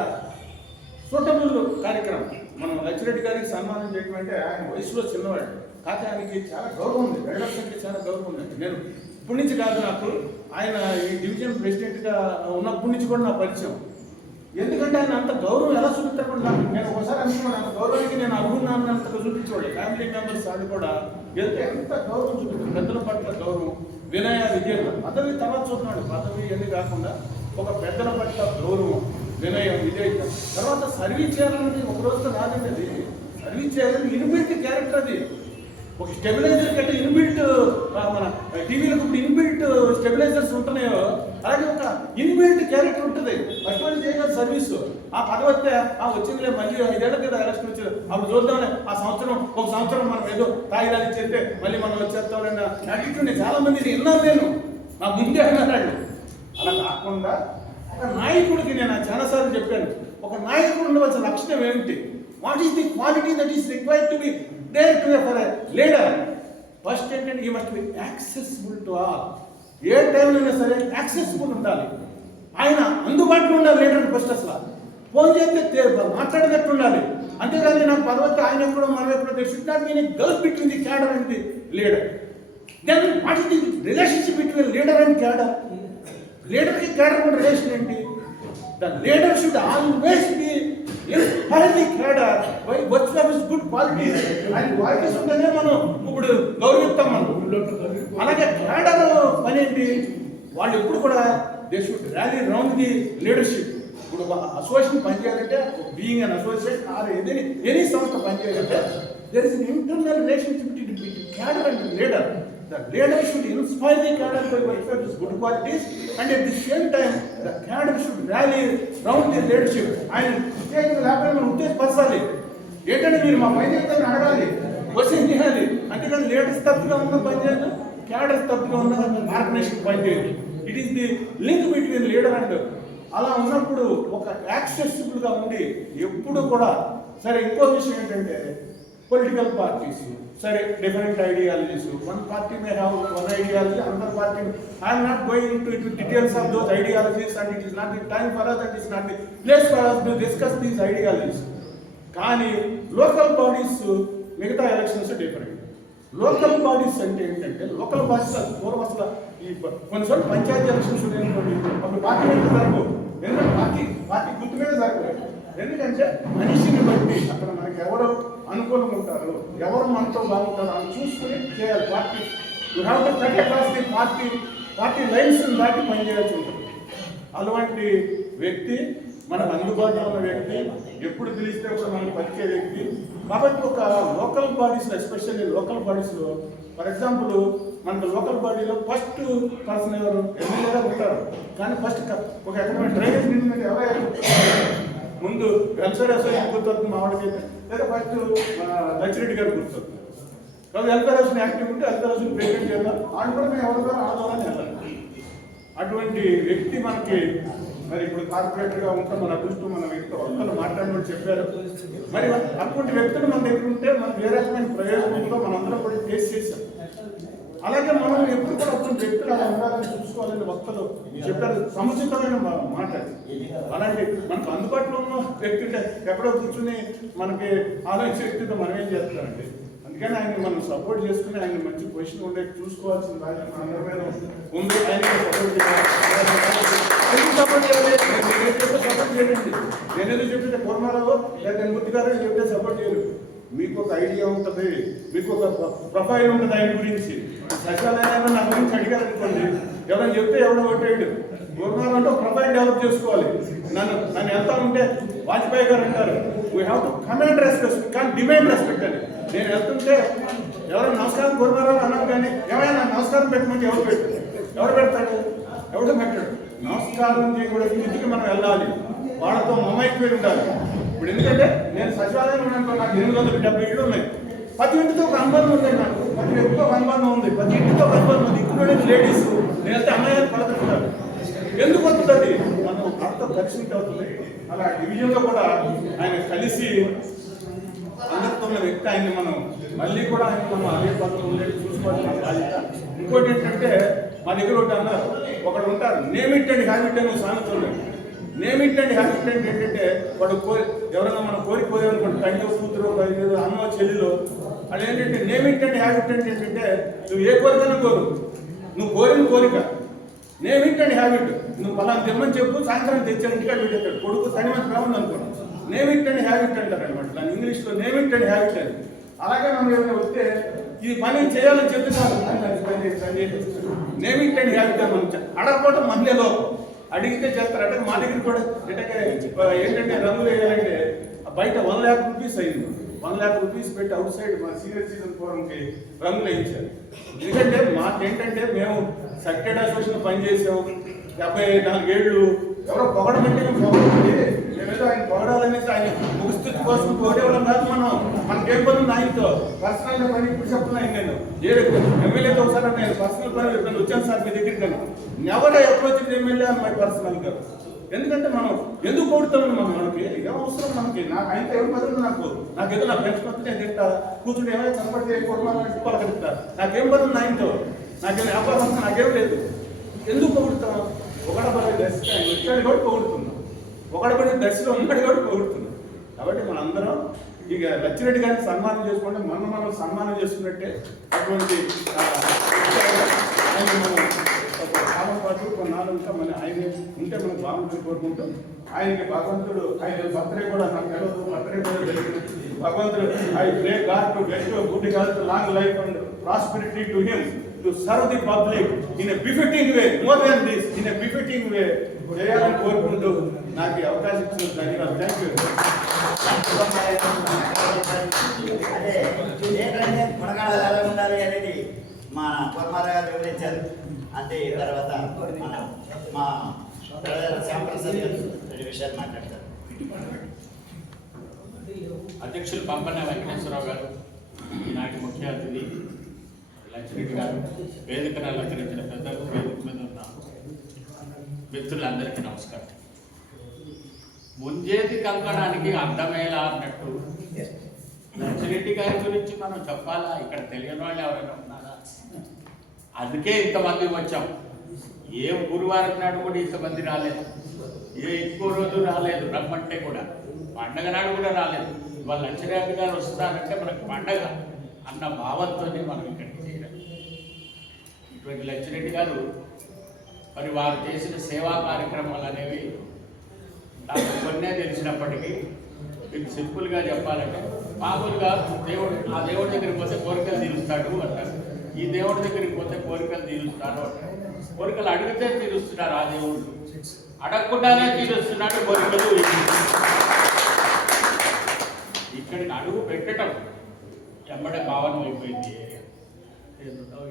సూటబుల్ కార్యక్రమం. మనం లచ్చిరెడ్డి గారికి సన్మానం చేయడం అంటే ఆయన వయసులో చిన్నవాడు, కాకపోతే ఆయనకి చాలా గౌరవం ఉంది, ఎల్డర్స్ అంటే చాలా గౌరవం ఉంది. నేను ఇప్పటి నుంచి కాదు, నాకు ఆయన ఈ డివిజన్ ప్రెసిడెంట్గా ఉన్నప్పటి నుంచి కూడా నా పరిచయం. ఎందుకంటే ఆయన అంత గౌరవం ఎలా చూపించకుండా నేను ఒకసారి అనుకున్నాను, అంత గౌరవానికి నేను అర్హున్నాను అంతగా చూపించేవాడు. ఫ్యామిలీ మెంబర్స్ వాళ్ళు కూడా వెళ్తే ఎంత గౌరవం చూపించాడు, పెద్దల పట్ల గౌరవం, వినయ విజేత. పదవి తర్వాత చూస్తున్నాడు, పదవి ఎన్ని కాకుండా ఒక పెద్దల పట్ల గౌరవం, వినయం, విజేత. తర్వాత సర్వీస్ చేయాలన్నది ఒక రోజుతో రాదండి. అది సర్వీస్ చేయాలని ఇన్బిల్ట్ క్యారెక్టర్. అది ఒక స్టెబిలైజర్ కంటే ఇన్బిల్ట్, మన టీవీలకు ఇప్పుడు ఇన్బిల్ట్ స్టెబిలైజర్స్ ఉంటున్నాయో అలాగే ఒక ఇన్బిల్ట్ క్యారెక్టర్ ఉంటుంది. ఫస్ట్ వాళ్ళు చేయగలరు సర్వీసు. ఆ పదవస్తే వచ్చిందిలే, మళ్ళీ 5 ఏళ్ల కదా ఎలక్షన్ వచ్చారు, అప్పుడు చూద్దాంలే, ఆ సంవత్సరం ఒక సంవత్సరం మనం ఏదో తాయిలాలు చెప్తే మళ్ళీ మనం వచ్చేస్తామన్న యాటిట్యూడ్ చాలా మంది విన్నాను నేను, నా ముందే అన్నాడు. అలా కాకుండా ఒక నాయకుడికి నేను చాలాసార్లు చెప్పాను, ఒక నాయకుడు ఉండవలసిన లక్షణం ఏమిటి, what is the quality that is required to be there to for a leader. First ఏంటంటే he must be accessible to all. ఏ టైంలో సరే యాక్సెసిబుల్ ఉండాలి, ఆయన అందుబాటులో ఉండాలి లీడర్. ఫస్ట్ అసలు ఫోన్ చేస్తే మాట్లాడేటట్టు ఉండాలి. అంతేగాని నాకు పదవస్తే ఆయన ఎక్కడో మనం ఎక్కడో they should not be gulf between the cadre and the leader. Then what is the relationship between leader and cadre? లీడర్కి క్యాడర్ కూడా రిలేషన్ ఏంటి? The leader should always be inspire the cadre by virtue of his good qualities. ఆయన qualities ఉంటేనే మనం ఇప్పుడు గౌరవిస్తాం మనం. అలాగే క్యాడర్ పని ఏంటి? వాళ్ళు ఎప్పుడు కూడా they should rally round the leadership. ఇప్పుడు ఒక అసోసియేషన్ పనిచేయాలంటే, being an association or any సంస్థ పనిచేయాలంటే there is an internal relationship between cadre and leader. The leader should inspire the cadre by virtue of his good qualities, and at the same time the cadre should rally round the leadership. ఆయన ఉద్యోగులు లేకపోతే మనం ఉద్దేశపరచాలి. ఏంటంటే మీరు మా పని చేస్తారని అడగాలి, క్వశ్చన్ చేయాలి. అంతేకాని లీడర్స్ తప్పుగా ఉన్న పని చేయదు, క్యాడర్స్ తప్పుగా ఉన్న ఆర్గనైజేషన్ పని చేయదు. It is the link between leader and. అలా ఉన్నప్పుడు ఒక యాక్సెసిబుల్గా ఉండి ఎప్పుడు కూడా సరే. ఇంకో విషయం ఏంటంటే పొలిటికల్ పార్టీస్ సరే different ideologies. One party may have one ideology, another party. I'm not going to details of those ideologies and it is not the time for us, and it is not the place for us to discuss these ideologies. కానీ local bodies మిగతా elections different. Local bodies అంటే ఏంటంటే local bodies పూర్వం అసలు ఈ కొన్నిసార్లు panchayat elections ఉన్నాయనుకోండి, అప్పుడు పార్టీ మీద జరగవు. ఎందుకంటే పార్టీ గుర్తు మీద జరగలేదు. ఎందుకంటే మనిషిని బట్టి అక్కడ మనకి ఎవరు అనుకూలంగా ఉంటారు, ఎవరు మనతో బాగుంటారు అని చూసుకుని చేయాలి. Party you have to cut across the party lines దాటి పనిచేయాల్సి ఉంటుంది. అలాంటి వ్యక్తి మనకు అందుబాటులో ఉన్న వ్యక్తి, ఎప్పుడు పిలిస్తే కూడా మనకు పలికే వ్యక్తి. కాబట్టి ఒక లోకల్ బాడీస్లో, ఎస్పెషల్లీ లోకల్ బాడీస్లో, ఫర్ ఎగ్జాంపుల్ మనకు లోకల్ బాడీలో ఫస్ట్ పర్సన్ ఎవరు? ఎమ్మెల్యేగా ఉంటారు. కానీ ఫస్ట్ ఒక ఎకరమైన డ్రైనేజ్ నిండి ఎవరైనా ముందు వెల్ఫేర్ అసోసియేషన్ గుర్తొస్తుంది మావాడికి, లేదా ఫస్ట్ లచ్చిరెడ్డి గారు గుర్తొస్తుంది. కాబట్టి వెల్ఫేర్ అసోసియేషన్ యాక్టివ్ ఉంటే వెల్ఫేర్ అసోసియేషన్ ప్రెసిడెంట్ చేద్దాం, ఆడు కూడా మేము ఎవరితో ఆడదామని వెళ్ళాలి. అటువంటి వ్యక్తి మనకి మరి ఇప్పుడు కార్పొరేటర్గా ఉంటాం. మన అదృష్టం, మన వ్యక్తి ఒక్కరు మాట్లాడినట్టు చెప్పారు. మరి అటువంటి వ్యక్తులు మన దగ్గర ఉంటే మనకు ఏ రకమైన ప్రయోజనంలో మనందరం కూడా టేస్ట్ చేశాం. అలాగే మనం ఎప్పుడు కూడా అటువంటి వ్యక్తులు అలా ఉండాలని చూసుకోవాలని వక్తలు చెప్పారు. సముచితమైన మాట. అలాంటి మనకు అందుబాటులో ఉన్న వ్యక్తి ఎక్కడో కూర్చుని మనకి ఆలోచించే వ్యక్తితో మనం ఏం చేస్తామండి. అందుకని ఆయన్ని మనం సపోర్ట్ చేసుకుని ఆయన మంచి పొజిషన్ ఉండే చూసుకోవాల్సిన బాధ్యత అందరి మీద ఉంది. ఆయనకి సపోర్ట్ చేయాలి. సపోర్ట్ చేయండి. నేనేదో చెప్తే పూర్మారావు లేదా మూర్తి గారు చెప్తే సపోర్ట్ చేయరు. మీకు ఒక ఐడియా ఉంటుంది, మీకు ఒక ప్రొఫైల్ ఉంటుంది ఆయన గురించి. సచివాలయాన్ని నా గురించి అడిగారు అనుకోండి, ఎవరైనా చెప్తే ఎవడో ఒకటేడు పూర్మారావు అంటే ఒక ప్రొఫైల్ డెవలప్ చేసుకోవాలి. నన్ను వెళ్తా ఉంటే వాజ్పేయి గారు అంటారు, we have to command respect కానీ డిమాండ్ రెస్పెక్ట్ అని. నేను వెళ్తుంటే ఎవరైనా నమస్కారం పూర్మారావు అన్నాను, కానీ ఎవరైనా నమస్కారం పెట్టమంటే ఎవరు పెడతాడు? ఎవడో పెట్టాడు. నమస్కారం చేయకూడదు, ఇంటికి మనం వెళ్ళాలి, వాళ్ళతో మమైక్యం ఉండాలి. ఇప్పుడు ఎందుకంటే నేను సచివాలయం ఉన్నాను, నాకు 870 ఇళ్ళు ఉన్నాయి. ప్రతి ఇంటితో ఒక అనుబంధం ఉంది, నాకు ప్రతి వ్యక్తితో ఒక అనుబంధం ఉంది, ప్రతి ఇంటితో ఒక అనుబంధం ఉంది. ఇక్కడ లేడీస్ నేను వెళ్తే అమ్మాయిలు పలకరిస్తారు. ఎందుకు వస్తుంది? మనం నాతో కలిసి అవుతుంది. అలా డివిజన్లో కూడా ఆయన కలిసి అందరితో ఉన్న వ్యక్తి. ఆయన్ని మనం మళ్ళీ కూడా ఆయన మనం అదే పనులు ఉండేది చూసుకోవాల్సిన బాధ్యత. ఇంకోటి ఏంటంటే మా దగ్గర ఒకటి అన్నారు, ఒకడు ఉంటారు నేమ్ ఇట్ అండ్ హ్యాబిట్ అని సామెత ఉన్నాయి. నేమ్ ఇట్ అండ్ హ్యాబిట్ అంటే ఏంటంటే వాడు ఎవరైనా మనం కోరేమనుకోండి, తండ్రి కూతురు అమ్మ చెల్లెలు, అది ఏంటంటే నేమ్ ఇట్ అండ్ హ్యాబిట్ అంటే ఏంటంటే నువ్వు ఏ కోరికైనా కోరు, నువ్వు కోరిన కోరిక నేమ్ ఇట్ అండ్ హ్యాబిట్. నువ్వు పలానా తెమ్మని చెప్పు, సాయంత్రం తెచ్చాను ఇంటికాడ పెట్టాడు కొడుకు తని మంది రావాలి అనుకోండి, నేమ్ ఇట్ అండ్ హ్యాబిట్ అంటారు అనమాట. దాని ఇంగ్లీష్లో నేమ్ ఇట్ అండ్ హ్యాబిట్ అని. అలాగే మనం ఏమైనా వస్తే ఈ పని చేయాలని చెప్పి నేమ్ ఇట్ అండ్ హ్యాబిట్ అని మనం అడగకపోవడం మధ్యలో అడిగితే చేస్తారు. అంటే మా దగ్గర కూడా ఏంటంటే రంగులు వేయాలంటే బయట 1 lakh రూపీస్ అయింది. 1 lakh రూపీస్ పెట్టి అవుట్ సైడ్ మా సీనియర్ సిటిజన్ ఫోరంకి రంగులు వేయించారు. ఎందుకంటే మాకేంటంటే మేము సెక్రటరీ అసోసియేషన్ పనిచేసాము 74 ఏళ్ళు. ఎవరో పొగడమంటే మేము పొగడండి, మేమేదో ఆయన పొగడాలనేసి ఆయన ముగిస్థితి కోసం పొగడేవాళ్ళం కాదు. మనకేం పని ఉంది ఆయనతో పర్సనల్గా పని ఇప్పుడు చెప్తున్నాను. నేను ఎమ్మెల్యేతో ఒకసారి నేను పర్సనల్ పని చెప్పాను, వచ్చాను సార్ మీ దగ్గరికి అని. నెవర్ అప్రోచ్ ఎమ్మెల్యే అని మై పర్సనల్గా. ఎందుకంటే మనం ఎందుకు కొడుతామని మనకి ఏం అవసరం మనకి. నాకు ఆయనతో ఎవరు పదవి నాకేదో నా ఫ్రెండ్స్ వస్తే నేను తింటా, కూర్చుంటే ఏమైనా కనపడితే కొడతాను పలకరిస్తా. నాకేం పదవి ఆయనతో, నాకేం వ్యాపారం వస్తే నాకేం లేదు. ఎందుకు పొగుడుతాం? ఒకడబడి దర్శనం ఆయన వచ్చాడు కూడా పొగుడుతున్నాం, ఒకడబడి దర్శనం ఉన్నది కూడా పొగుడుతున్నాం. కాబట్టి మనందరం ఇక లచ్చిరెడ్డి గారిని సన్మానం చేసుకుంటే మనం సన్మానం చేసుకున్నట్టే. అటువంటి ఆయన మనం కాలం పాటు కొన్నాళ్ళు ఇంకా మన ఆయన ఉంటే మనకు బాగుంటుంది కోరుకుంటాం. ఆయనకి భగవంతుడు ఆయన బర్త్డే కూడా నాకు తెలియదు, బర్త్డే కూడా జరిగింది. భగవంతుడు I pray God to get good health, long life and prosperity to him to serve the public in a befitting way, more than this, in a befitting way చేయాలని కోరుకుంటూ నాకు ఈ అవకాశం ఇచ్చిన ధన్యవాదాలు. Thank you. అదే ఏంటంటే మునగాడ ఎలా ఉండాలి అనేది మా కుర్మారావు గారు వివరించారు. అంతే తర్వాత మా శ్యాంప్రసాద్ గారు రెండు విషయాలు మాట్లాడతారు. అధ్యక్షులు పంపన్న వెంకటేశ్వరరావు గారు, ఈనాటి ముఖ్య అతిథి లచ్చిరెడ్డి గారు, వేదికను అలంకరించిన పెద్దలు, వేదిక మీద ఉన్న మిత్రులందరికీ నమస్కారం. ముంజేతి కలపడానికి అర్థమయ్యేలా అన్నట్టు లచ్చిరెడ్డి గారి గురించి మనం చెప్పాలా? ఇక్కడ తెలియని వాళ్ళు ఎవరైనా ఉన్నారా? అందుకే ఇంతమంది వచ్చాం. ఏ గురువారం నాడు కూడా ఇంతమంది రాలేదు, ఏ ఎక్కువ రోజు రాలేదు. రమ్మంటే కూడా పండగ నాడు కూడా రాలేదు. ఇవాళ లచ్చిరెడ్డి గారు వస్తున్నారంటే మనకు పండగ అన్న భావంతోనే మనం ఇక్కడికి చేయాలి. ఇటువంటి లచ్చిరెడ్డి గారు మరి వారు చేసిన సేవా కార్యక్రమాలు అనేవి నాకు కొన్నే తెలిసినప్పటికీ మీకు సింపుల్గా చెప్పాలంటే, మామూలుగా ఆ దేవుడి దగ్గరికి పోతే కోరికలు తీరుస్తాడు అంటారు, ఈ దేవుడి దగ్గరికి పోతే కోరికలు తీరుస్తాడు అంటారు. కోరికలు అడిగితే తీరుస్తున్నారు ఆ దేవుడు, అడగకుండానే తీరుస్తున్నాడు కోరికలు. ఇక్కడికి అడుగు పెట్టడం ఎమ్మడే భావనం అయిపోయింది.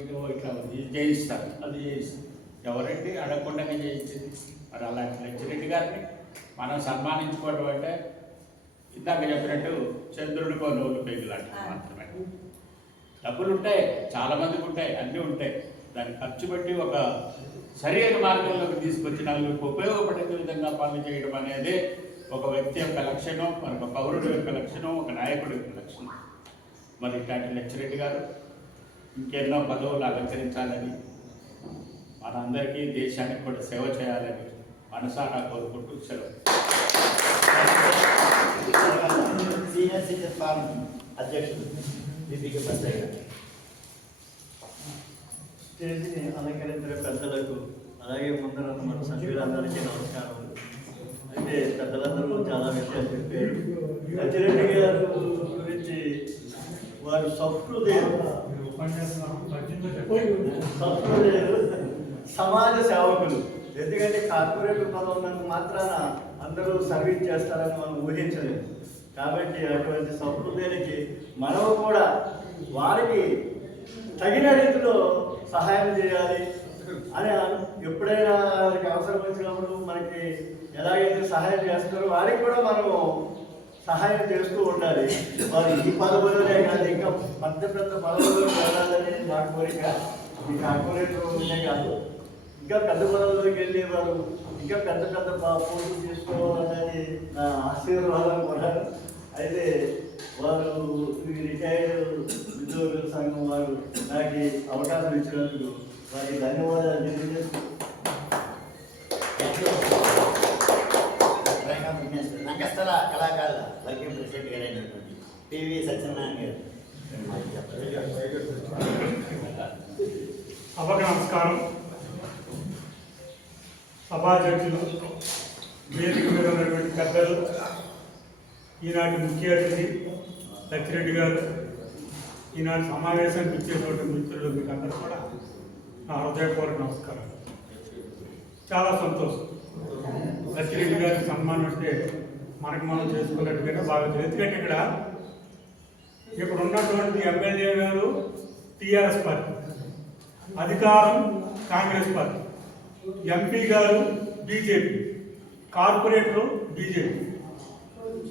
ఇదిగో ఇట్లా ఇది చేయిస్తారు, అది చేయిస్తారు. ఎవరండి అడగకుండానే చేయించింది? మరి అలాంటి లచ్చిరెడ్డి గారిని మనం సన్మానించుకోవడం అంటే ఇందాక చెప్పినట్టు చంద్రుడికో నోలు పేగు లాంటివి మాత్రమే. డబ్బులు ఉంటాయి, చాలామందికి ఉంటాయి, అన్నీ ఉంటాయి. దాన్ని ఖర్చు పెట్టి ఒక సరైన మార్గంలోకి తీసుకొచ్చి నలుగురికి ఉపయోగపడే విధంగా పనులు చేయడం అనేది ఒక వ్యక్తి యొక్క లక్షణం, ఒక పౌరుడు యొక్క లక్షణం, ఒక నాయకుడి యొక్క లక్షణం. మరి ఇట్లాంటి లచ్చిరెడ్డి గారు ఇంకెన్నో పదవులు అలంకరించాలని, మనందరికీ దేశానికి కూడా సేవ చేయాలని మనసారా కోరుకుంటూ సెలవు. సీనియర్ సిటిజన్ ఫారం అధ్యక్షుడు దీపిక బస్తయ్య గారు. స్టేజ్ని అలంకరించిన పెద్దలకు, అలాగే ముందర మన సభ్యులందరికీ నమస్కారం. అయితే పెద్దలందరూ చాలా విషయాలు చెప్పారు. లచ్చిరెడ్డి గారు గురించి వారు సహృదయులు, సమాజ సేవకులు. ఎందుకంటే కార్పొరేట్ పదం ఉన్నంత మాత్రాన అందరూ సర్వీస్ చేస్తారని మనం ఊహించలేదు. కాబట్టి అటువంటి సహృదయులకి మనం కూడా వారికి తగిన రీతిలో సహాయం చేయాలి అని ఎప్పుడైనా వారికి అవసరం వచ్చినప్పుడు మనకి ఎలాగైతే సహాయం చేస్తారో వారికి కూడా మనము సహాయం చేస్తూ ఉండాలి. వారు ఈ పదవులనే కాదు, ఇంకా పెద్ద పెద్ద పదవుల్లో వెళ్ళాలని నా కోరిక. ఈ కార్పొరేట్ కాదు, ఇంకా పెద్ద పదవుల్లోకి వెళ్ళి వారు ఇంకా పెద్ద పెద్ద పోటీ తీసుకోవాలనేది నా ఆశీర్వాదం కూడా. అయితే వారు ఈ రిటైర్డ్ ఉద్యోగుల సంఘం వారు నాకు అవకాశం ఇచ్చినందుకు వారికి ధన్యవాదాలు తెలియజేస్తూ రంగస్థల కళాకారుల వర్కింగ్ ప్రెసిడెంట్ గారైనటువంటి పివి సత్యనారాయణ గారు సభకు నమస్కారం. సభాధ్యక్షులు, వేదిక మీద ఉన్నటువంటి పెద్దలు, ఈనాటి ముఖ్య అతిథి లక్ష్మిరెడ్డి గారు, ఈనాటి సమావేశానికి ఇచ్చేటువంటి మిత్రులు, మీకు అందరూ కూడా నా హృదయపూర్వక నమస్కారం. చాలా సంతోషం. లక్ష్మిరెడ్డి గారికి సన్మానం అంటే మనకు మనం చేసుకున్నట్టుగానే భావించారు. ఎందుకంటే ఇక్కడ ఉన్నటువంటి ఎమ్మెల్యే గారు టీఆర్ఎస్ పార్టీ, అధికారం కాంగ్రెస్ పార్టీ, ఎంపీ గారు బీజేపీ, కార్పొరేటరు బీజేపీ.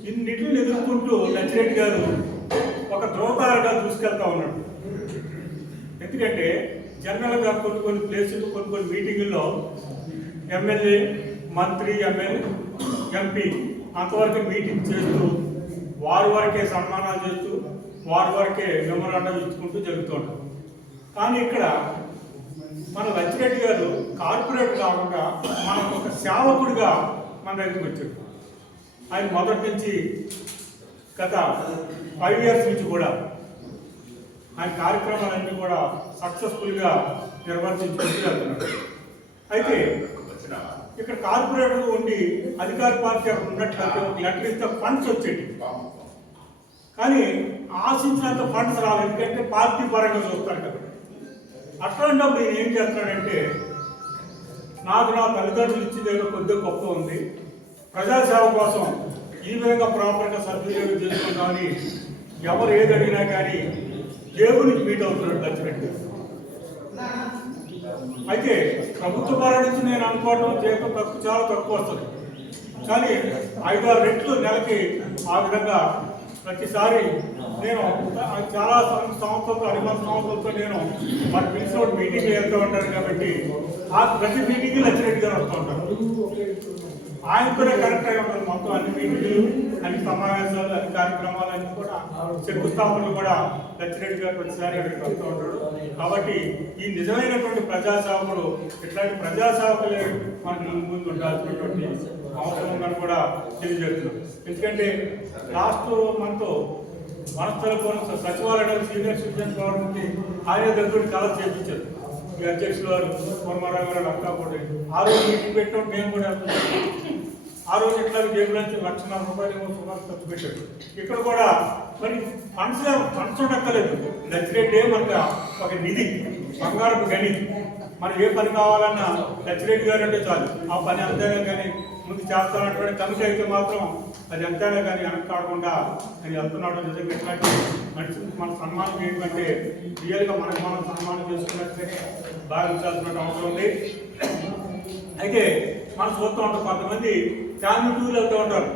ఇన్నిటిని ఎదుర్కొంటూ లక్ష్మిరెడ్డి గారు ఒక ధ్రువతారగా దూసుకెళ్తా ఉన్నాడు. ఎందుకంటే జనరల్గా కొన్ని ప్లేసులు కొన్ని మీటింగుల్లో ఎమ్మెల్యే, మంత్రి, ఎంపీ అంతవరకు మీటింగ్ చేస్తూ వారి వరకే సన్మానాలు చేస్తూ వారి వరకే మెమోరాండం ఇచ్చుకుంటూ జరుగుతూ ఉంటారు. కానీ ఇక్కడ మన లక్ష్మిరెడ్డి గారు కార్పొరేటర్ కాకుండా మనకు ఒక సేవకుడిగా మన దగ్గరికి వచ్చాడు. ఆయన మొదటి నుంచి గత 5 years నుంచి కూడా ఆయన కార్యక్రమాలన్నీ కూడా సక్సెస్ఫుల్గా నిర్వర్తించుకుంటూ వెళ్తున్నాడు. అయితే ఇక్కడ కార్పొరేటర్ ఉండి అధికార పార్టీ ఉన్నట్లయితే ఒక లెటర్ ఇస్తే ఫండ్స్ వచ్చేవి, కానీ ఆశించినంత ఫండ్స్ రావు. ఎందుకంటే పార్టీ పరంగా చూస్తారు కదా. అట్లాంటప్పుడు నేను ఏం చేస్తున్నాడంటే, నాకు నా తల్లిదండ్రులు ఇచ్చేది ఏదో కొద్దిగా గొప్ప ఉంది, ప్రజాసేవ కోసం ఈ విధంగా ప్రాపర్గా సద్వినియోగం చేసుకుందామని ఎవరు ఏది అడిగినా కానీ దేవునికి మీట్ అవుతున్నాడు లక్ష్మిరెడ్డి. అయితే ప్రభుత్వ పరం నుంచి నేను అనుకోవడం జీతం చాలా తక్కువ వస్తుంది, కానీ 5-6 రెట్లు నెలకి ఆ విధంగా ప్రతిసారి నేను చాలా సంవత్సరాలతో అనుబంధ సంవత్సరాలతో నేను మరి పిలిచిన మీటింగ్లు వెళ్తూ ఉంటాను. కాబట్టి ఆ ప్రతి మీటింగ్కి లక్ష్మిరెడ్డి గారు వస్తూ ఉంటారు. ఆయనతోనే కరెక్ట్ అయి ఉంటారు. మొత్తం అన్ని మీటింగ్లు, అన్ని సమావేశాలు, అన్ని కార్యక్రమాలు అన్ని కూడా శంకుస్థాపనలు కూడా లక్ష్మిరెడ్డి గారు ప్రతిసారి అక్కడికి వస్తూ ఉంటాడు. కాబట్టి ఈ నిజమైనటువంటి ప్రజాసేవకుడు ఇట్లాంటి ప్రజాసేవకులే మనకు ముందు ఉండాల్సినటువంటి అవసరం ఉందని కూడా తెలియజేస్తున్నాం. ఎందుకంటే లాస్ట్ మంత్ వనస్థలపురం సచివాలయం సీనియర్ సిటిజన్ గవర్నమెంట్ ఆయన దగ్గర కలర్ చేయించారు. ఈ అధ్యక్షులు వారు కుర్మారావు గారు అంతా కూడా ఆ రోజు మీటింగ్ పెట్టాం. మేము కూడా ఆ రోజు ఇట్లా జేబుల నుంచి 1,00,000 రూపాయలు సుమారు ఖర్చు పెట్టాడు. ఇక్కడ కూడా మరి ఫండ్స్ ఉండక్కలేదు. లక్ష్మిరెడ్డి మనకు ఒక నిధి, బంగారపు గని. మనం ఏ పని కావాలన్నా లక్ష్మిరెడ్డి గారు అంటే చాలు, ఆ పని అంతేనా కానీ ముందు చేస్తానటువంటి కమిటీ అయితే మాత్రం అది ఎంతైనా కానీ వెనక్కాడకుండా ఆయన వెళ్తున్నాడు. నిజంగా ఇట్లాంటి మనిషి మన సన్మానం ఏంటంటే రియల్గా మనం సన్మానం చేసుకున్నట్టుగానే భావించాల్సిన అవసరం ఉంది. అయితే మనం చూస్తూ ఉంటాం, కొంతమంది ఫ్యామిలీ టూర్లు వెళ్తూ ఉంటారు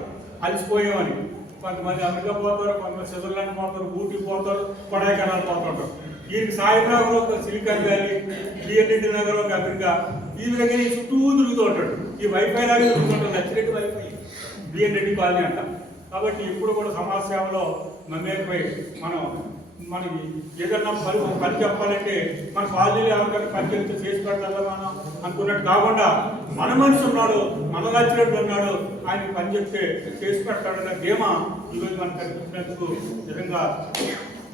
అలసిపోయామని. కొంతమంది అమెరికా పోతారు, కొంతమంది స్విట్జర్లాండ్ పోతారు, ఊటీ పోతారు, కొడైకెనాల్ పోతుంటారు. వీరికి సాయంత్రం ఒక సిలికాన్ వ్యాలీ, బిఎన్రెడ్డి నగర్, ఒక అమెరికా, ఈ విధంగా చుట్టూ తిరుగుతూ ఉంటాడు. ఈ వైఫై లాగే తిరుగుతుంటారు. లక్ష్మిరెడ్డి వైఫై, బిఎన్రెడ్డి కాలనీ అంట. కాబట్టి ఇప్పుడు కూడా సమాజ సేవలో మమేకమై మనకి ఏదన్నా పని చెప్పాలంటే మన కాలనీలో ఎవరికైనా పని చెప్తే చేసి పెడతారా మనం అనుకున్నట్టు కాకుండా, మన మనిషి ఉన్నాడు, మన లక్ష్మిరెడ్డి ఉన్నాడు, ఆయన పని చెప్తే చేసి పెడతాడన్న ధీమా ఈరోజు మనకు కనిపించినందుకు నిజంగా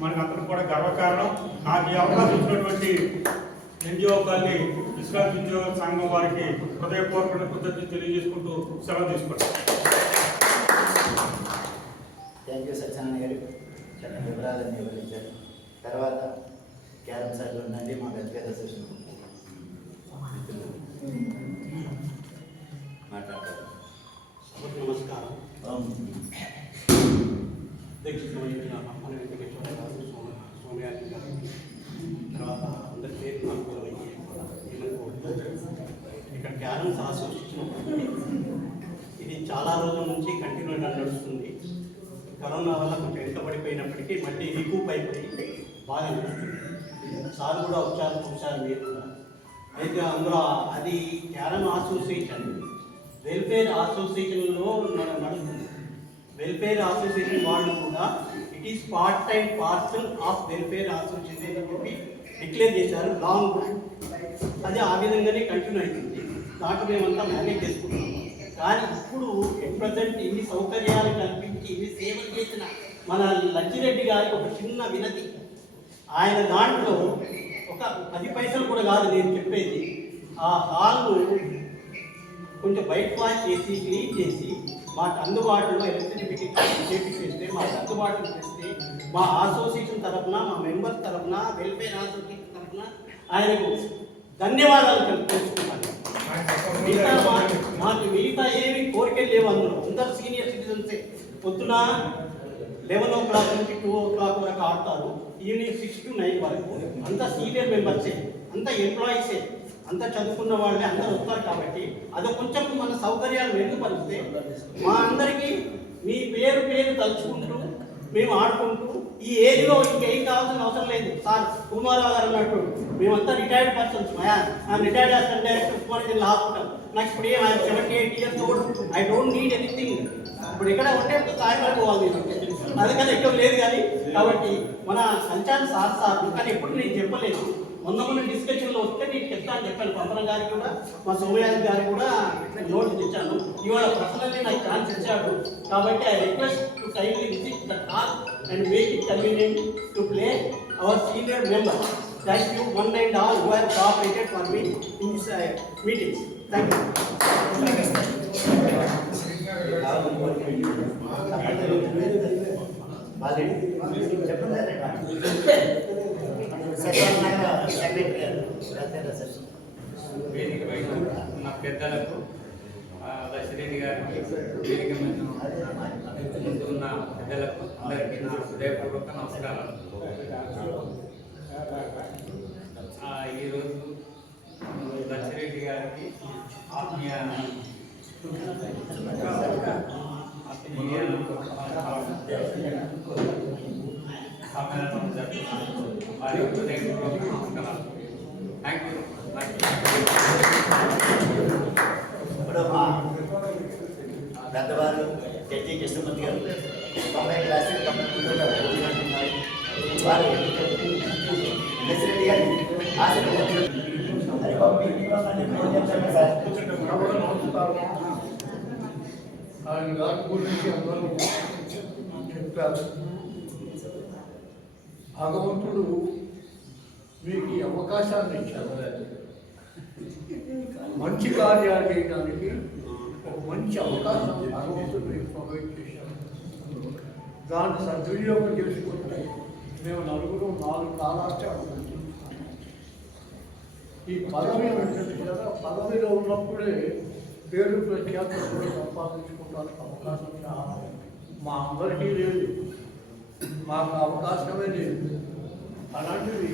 మనకు అందరం కూడా గర్వకారణం. నాకు ఈ అవకాశం ఇచ్చినటువంటి ఎన్జిఓ కాలనీ విశ్రాంతి ఉద్యోగ సంఘం వారికి హృదయపూర్వక కృతజ్ఞతలు తెలియజేసుకుంటూ సెలవు తీసుకుంటాం. థ్యాంక్ యూ సత్యనారాయణ గారు, చాలా వివరాలన్నీ వివరించారు. తర్వాత క్యారమ్ సార్లు ఉండండి, మా వ్యక్తిగత సెషన్ మాట్లాడతారు. నమస్కారం. అధ్యక్షత వహించిన మన వెంకటేశ్వర గారు, సోమయాజీ గారు, తర్వాత అందరి పేరు నాకు ఇక్కడ క్యారమ్స్ అసోసియేషన్ ఇది చాలా రోజుల నుంచి కంటిన్యూగా నడుస్తుంది. కరోనా వల్ల కొంచెం వెనుకబడిపోయినప్పటికీ మళ్ళీ రీకూప్ అయిపోయి బాగా నడుస్తుంది. సార్ కూడా వచ్చారు మీరు కూడా. అయితే అందులో అది క్యారమ్ అసోసియేషన్ వెల్ఫేర్ అసోసియేషన్లో మనం నడుస్తుంది. వెల్ఫేర్ అసోసియేషన్ వాళ్ళు కూడా it is part and parcel of welfare association అని చెప్పి డిక్లేర్ చేశారు లాంగ్. అది ఆ విధంగానే కంటిన్యూ అవుతుంది. దాంట్లో మేమంతా మేనేజ్ చేసుకుంటున్నాము. కానీ ఇప్పుడు ఎట్ ప్రజెంట్ ఇన్ని సౌకర్యాలు కల్పించి ఇన్ని సేవలు చేసిన మన లచ్చిరెడ్డి గారికి ఒక చిన్న వినతి. ఆయన దాంట్లో ఒక 10 పైసలు కూడా కాదు నేను చెప్పేది, ఆ హాల్ను కొంచెం బయట వాష్ చేసి క్లీన్ చేసి మాకు అందుబాటులో ఎలక్ట్రిసిటీ చేపిస్తే మాకు అందుబాటులో చేస్తే మా అసోసియేషన్ తరఫున, మా మెంబర్స్ తరఫున, వెల్ఫేర్ అసోసియేషన్ తరఫున ఆయనకు ధన్యవాదాలు తెలుసుకున్నాను. మాకు మిగతా ఏమి కోరికలు లేవు. అందరూ సీనియర్ సిటిజన్సే. పొద్దున 11 o'clock నుంచి 2 o'clock వరకు ఆడతారు, ఈవినింగ్ 6 to 9 వరకు. అంతా సీనియర్ మెంబర్సే, అంతా ఎంప్లాయీసే, అంతా చదువుకున్న వాళ్ళే అందరూ వస్తారు. కాబట్టి అది కొంచెం మన సౌకర్యాలు మెరుగుపరిస్తే మా అందరికీ మీ పేరు తలుచుకుంటూ మేము ఆడుకుంటూ ఈ ఏజ్లో ఇంకేం కావాల్సిన అవసరం లేదు. సార్ కుమారావు గారు అన్నట్టు మేమంతా retired persons. I'm retired assistant director Kumar hospital. నాకు ఇప్పుడు ఏం 78 years old. I don't need anything. ఇప్పుడు ఎక్కడ ఉంటే ఒక స్థాయి వరకు పోవాలి. అందుకని ఎక్కువ లేదు. కానీ కాబట్టి మన సంచార సార్ కానీ ఎప్పుడు నేను చెప్పలేదు. మొన్న డిస్కషన్లో వస్తే నేను చెప్తాను చెప్పాను. పంపన గారికి కూడా, మా సోమయాజి గారికి కూడా నోట్స్ ఇచ్చాను. ఇవాళ పర్సనల్లీ నాకు ఛాన్స్ ఇచ్చాడు. కాబట్టి I request to kindly visit the hall and make it convenient to play our senior member. Thank you one and all who have cooperated for me in this meetings. Thank you. వేదిక పైన ఉన్న పెద్దలకు, లక్ష్మీరెడ్డి గారికి, వేదిక మీద ఉన్న పెద్దలకు అందరికీ నా హృదయపూర్వక నమస్కారాలు. ఈరోజు లక్ష్మీరెడ్డి గారికి ఆత్మీయ సమ్మేళనం జరుగుతుంది. వారి హృదయపూర్వక నమస్కారాలు. Thank you. ఇప్పుడు మా పెద్దవారు జడ్జి కృష్ణమూర్తి గారు 90 క్లాసులు వారు లక్ష్మీరెడ్డి గారి ఆయన గారి గురించి అందరూ చెప్పారు. భగవంతుడు మీకు ఈ అవకాశాన్ని ఇచ్చారు. మంచి కార్యాలు చేయడానికి ఒక మంచి అవకాశం భగవంతుడు మీకు ప్రొవైడ్ చేశారు. దాన్ని సద్వినియోగం చేసుకుంటే మేము నలుగురు 4 కాలాచారం. ఈ పదవి పదవిలో ఉన్నప్పుడే పేరు ప్రఖ్యాతులు కూడా సంపాదించుకోవడానికి అవకాశం చాలా మా అందరికీ లేదు. మాకు అవకాశమే లేదు. అలాంటిది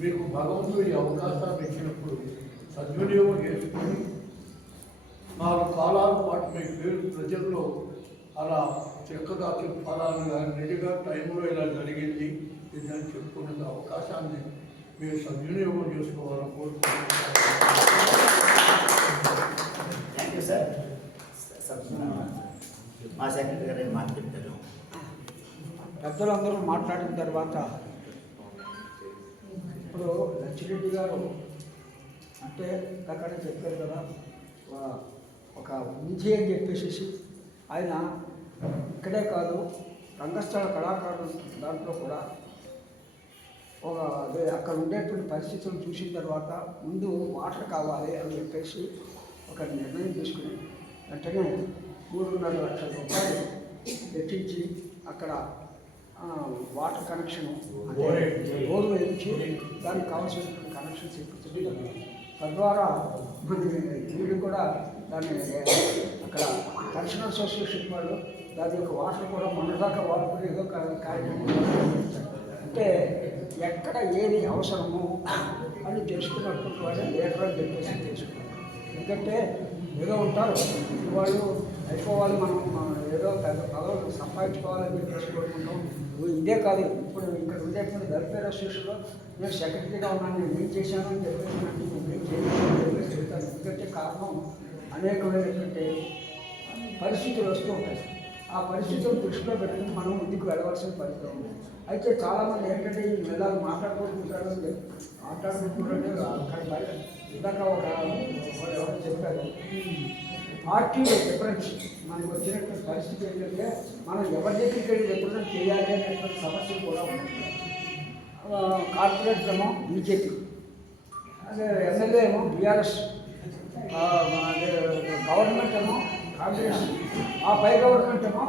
మీకు భగవంతుడు ఈ అవకాశాన్ని ఇచ్చినప్పుడు సద్వినియోగం చేసుకొని 4 కాలాల పాటు మీ పేరు ప్రజల్లో అలా చక్కగా చెప్పాలని కానీ నిజంగా టైంలో ఇలా జరిగింది ఇదని చెప్పుకునే అవకాశాన్ని మీరు సద్వినియోగం చేసుకోవాలని కోరుకుంటున్నాను. Thank you sir. మా సెక్రటరీ గారు మాట్లాడతారు. పెద్దలందరూ మాట్లాడిన తర్వాత ఇప్పుడు లక్ష్మీరెడ్డి గారు అంటే అక్కడ చెప్పారు కదా, ఒక విజయ్ అని చెప్పేసి ఆయన ఇక్కడే కాదు రంగస్థల కళాకారులు దాంట్లో కూడా అదే అక్కడ ఉండేటువంటి పరిస్థితులు చూసిన తర్వాత ముందు వాటర్ కావాలి అని చెప్పేసి ఒక నిర్ణయం తీసుకుని వెంటనే 3.5 లక్షల రూపాయలు వెచ్చించి అక్కడ వాటర్ కనెక్షన్ బోర్ వేయించి దానికి కావాల్సినటువంటి కనెక్షన్స్ ఇప్పించడం, తద్వారా వీళ్ళు కూడా దాన్ని అక్కడ కన్స్ట్రక్షన్ అసోసియేషన్ వాళ్ళు దాని యొక్క వాటర్ కూడా మనదాకా వాడుకుని ఏదో కార్యక్రమం అంటే ఎక్కడ ఏది అవసరమో అని తెలుసుకున్నటువంటి వాళ్ళే లీటర్ అని చెప్పేసి తెలుసుకున్నారు. ఎందుకంటే ఏదో ఉంటారు వాళ్ళు అయిపోవాలి, మనం ఏదో పెద్ద పదవులు సంపాదించుకోవాలని చెప్పేసి కోరుకుంటాం. ఇదే కాదు, ఇప్పుడు ఇక్కడ ఉండేటువంటి వెల్ఫేర్ అసోసియేషన్లో నేను సెక్రటరీగా ఉన్నాను, నేను ఏం చేశాను అని చెప్పేసి నేను ఏం చేయలేదు చెప్పేసి చెప్తాను. ఎందుకంటే కారణం అనేకమైనటువంటి పరిస్థితులు వస్తూ ఉంటాయి. ఆ పరిస్థితులను దృష్టిలో పెట్టుకుని మనం ముందుకు వెళ్ళవలసిన పరిస్థితి ఉంది. అయితే చాలామంది ఏంటంటే ఈ నెలలు మాట్లాడుకుంటుంటారు అక్కడ బయట ఇందాక ఎవరు చెప్పారు, పార్టీ డిఫరెన్స్ మనకు వచ్చినటువంటి పరిస్థితి ఏంటంటే మనం ఎవరి దగ్గరికి వెళ్ళి రిప్రజెంట్ చేయాలి అనేటువంటి సమస్యలు కూడా ఉన్నాయి. కార్పొరేట్ ఏమో బీజేపీ, అదే ఎమ్మెల్యే ఏమో బీఆర్ఎస్, గవర్నమెంట్ ఏమో కాంగ్రెస్, ఆ పై గవర్నమెంట్ ఏమో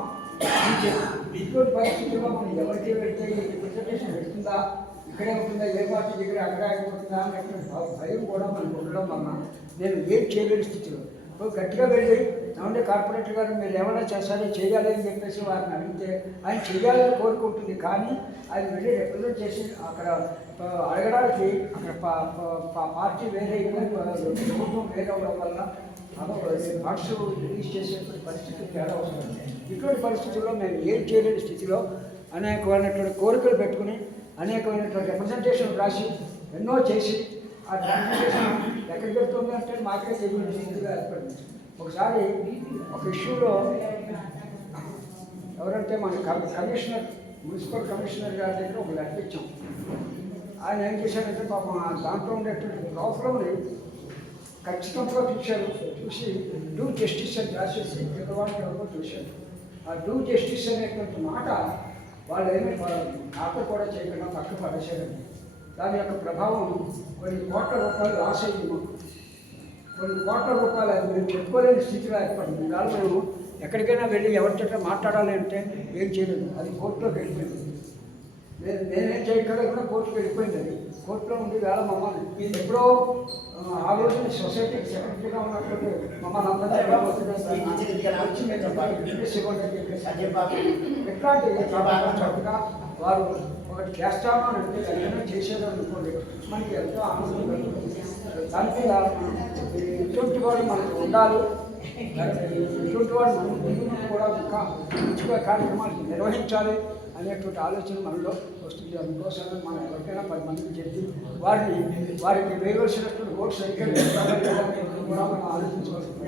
బీజేపీ. ఇటువంటి పరిస్థితుల్లో మనం ఎవరికి వెళ్తే రిప్రజెంటేషన్ పెడుతుందా, ఇక్కడే ఉంటుందా, ఏ పార్టీ దగ్గర అక్కడ అయిపోతుందా అనేటువంటి భయం కూడా మనకు ఉండడం వలన నేను ఏం చేయలేని స్థితిలో గట్టిగా వెళ్ళి ఏమంటే కార్పొరేటర్ గారు మీరు ఏమైనా చేస్తారో చేయాలి అని చెప్పేసి వారిని అడిగితే ఆయన చేయాలని కోరుకుంటుంది. కానీ ఆయన వెళ్ళి రిప్రజెంట్ చేసి అక్కడ అడగడానికి అక్కడ పార్టీ వేరే ప్రభుత్వం వేరే అవడం వల్ల ఫండ్స్ రిలీజ్ చేసేటువంటి పరిస్థితులు తేడా వస్తుంది. ఇటువంటి పరిస్థితుల్లో మేము ఏం చేయలేని స్థితిలో అనేకమైనటువంటి కోరికలు పెట్టుకుని అనేకమైనటువంటి రిప్రజెంటేషన్ రాసి ఎన్నో చేసి ఆ ట్రాన్స్పోర్టేషన్ ఎక్కడికి వెళ్తుంది అంటే మాకే తెలియని స్థితిగా ఏర్పడింది. ఒకసారి ఒక ఇష్యూలో ఎవరంటే మన కమిషనర్, మున్సిపల్ కమిషనర్ గారి దగ్గర ఒక లెటర్ ఇచ్చాం. ఆయన ఏం చేశారంటే పాపం దాంట్లో ఉండేటువంటి ప్రాబ్లంని ఖచ్చితంగా చూసి డూ జస్టిస్ అని రాసేసి ఎక్కడికి ఎవరో చూశారు. ఆ డూ జస్టిస్ అనేటువంటి మాట వాళ్ళు ఏమీ నాకు కూడా చేయకుండా పక్కన పడేశారండి. దాని యొక్క ప్రభావం కొన్ని కోట్ల రూపాయలు లాస్ అయ్యింది. కొన్ని కోట్ల రూపాయలు అది మేము చెప్పుకోలేని స్థితిలో ఏర్పడింది. దాని మేము ఎక్కడికైనా వెళ్ళి ఎవరితో మాట్లాడాలి అంటే ఏం చేయలేదు, అది కోర్టులోకి వెళ్ళిపోయింది. నేనేం చేయగలకుండా కోర్టుకు వెళ్ళిపోయింది. అది కోర్టులో ఉండి వేళ మమ్మల్ని ఎప్పుడో ఆ రోజు సొసైటీకి సెక్రటరీగా ఉన్నటువంటి మమ్మల్ని అందరినీ ఎట్లాంటి వారు ఒకటి చేస్తాము అని అంటే ఏదైనా చేసేది అనుకోండి మనకి ఎంతో ఆనందం కలుగుతుంది. దానికి ఇటువంటి వాడు మనకు ఉండాలి, ఇటువంటి వాడు మనం ముందు కూడా ఇంకా మంచిగా కార్యక్రమాలు నిర్వహించాలి అనేటువంటి ఆలోచన మనలో వస్తుంది. అందుకోసమే మనం ఎవరికైనా 10 మందికి చెప్పి వారికి వేయవలసినటువంటి ఓటు సైకిల్ కూడా మనం ఆలోచించవలసింది.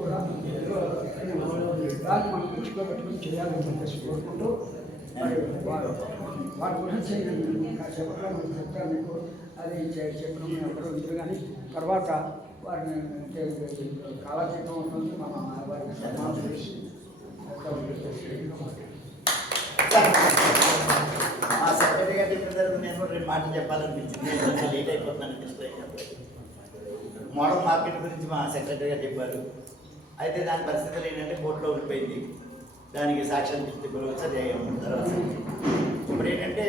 కూడా దాన్ని మనం దృష్టిలో పెట్టుకుని చేయాలని చెప్పేసి కోరుకుంటూ వారి గురించి చెప్పడం చెప్తాను మీకు. అది చెప్పడం ఎక్కడో ఉంది కానీ తర్వాత వారిని కాలక్షేపం ఉంటుంది. మనం వారికి సన్మానం చేసి మా సెక్రటరీ గారి చెప్పిన నేను కూడా 2 మాటలు చెప్పాలనిపించింది. లేట్ అయిపోతున్నాను. మోడల్ మార్కెట్ గురించి మా సెక్రటరీ గారు చెప్పారు. అయితే దాని పరిస్థితులు ఏంటంటే కోర్టులో ఉండిపోయింది. దానికి సాక్ష్యం తీసుకుని అది తర్వాత ఇప్పుడు ఏంటంటే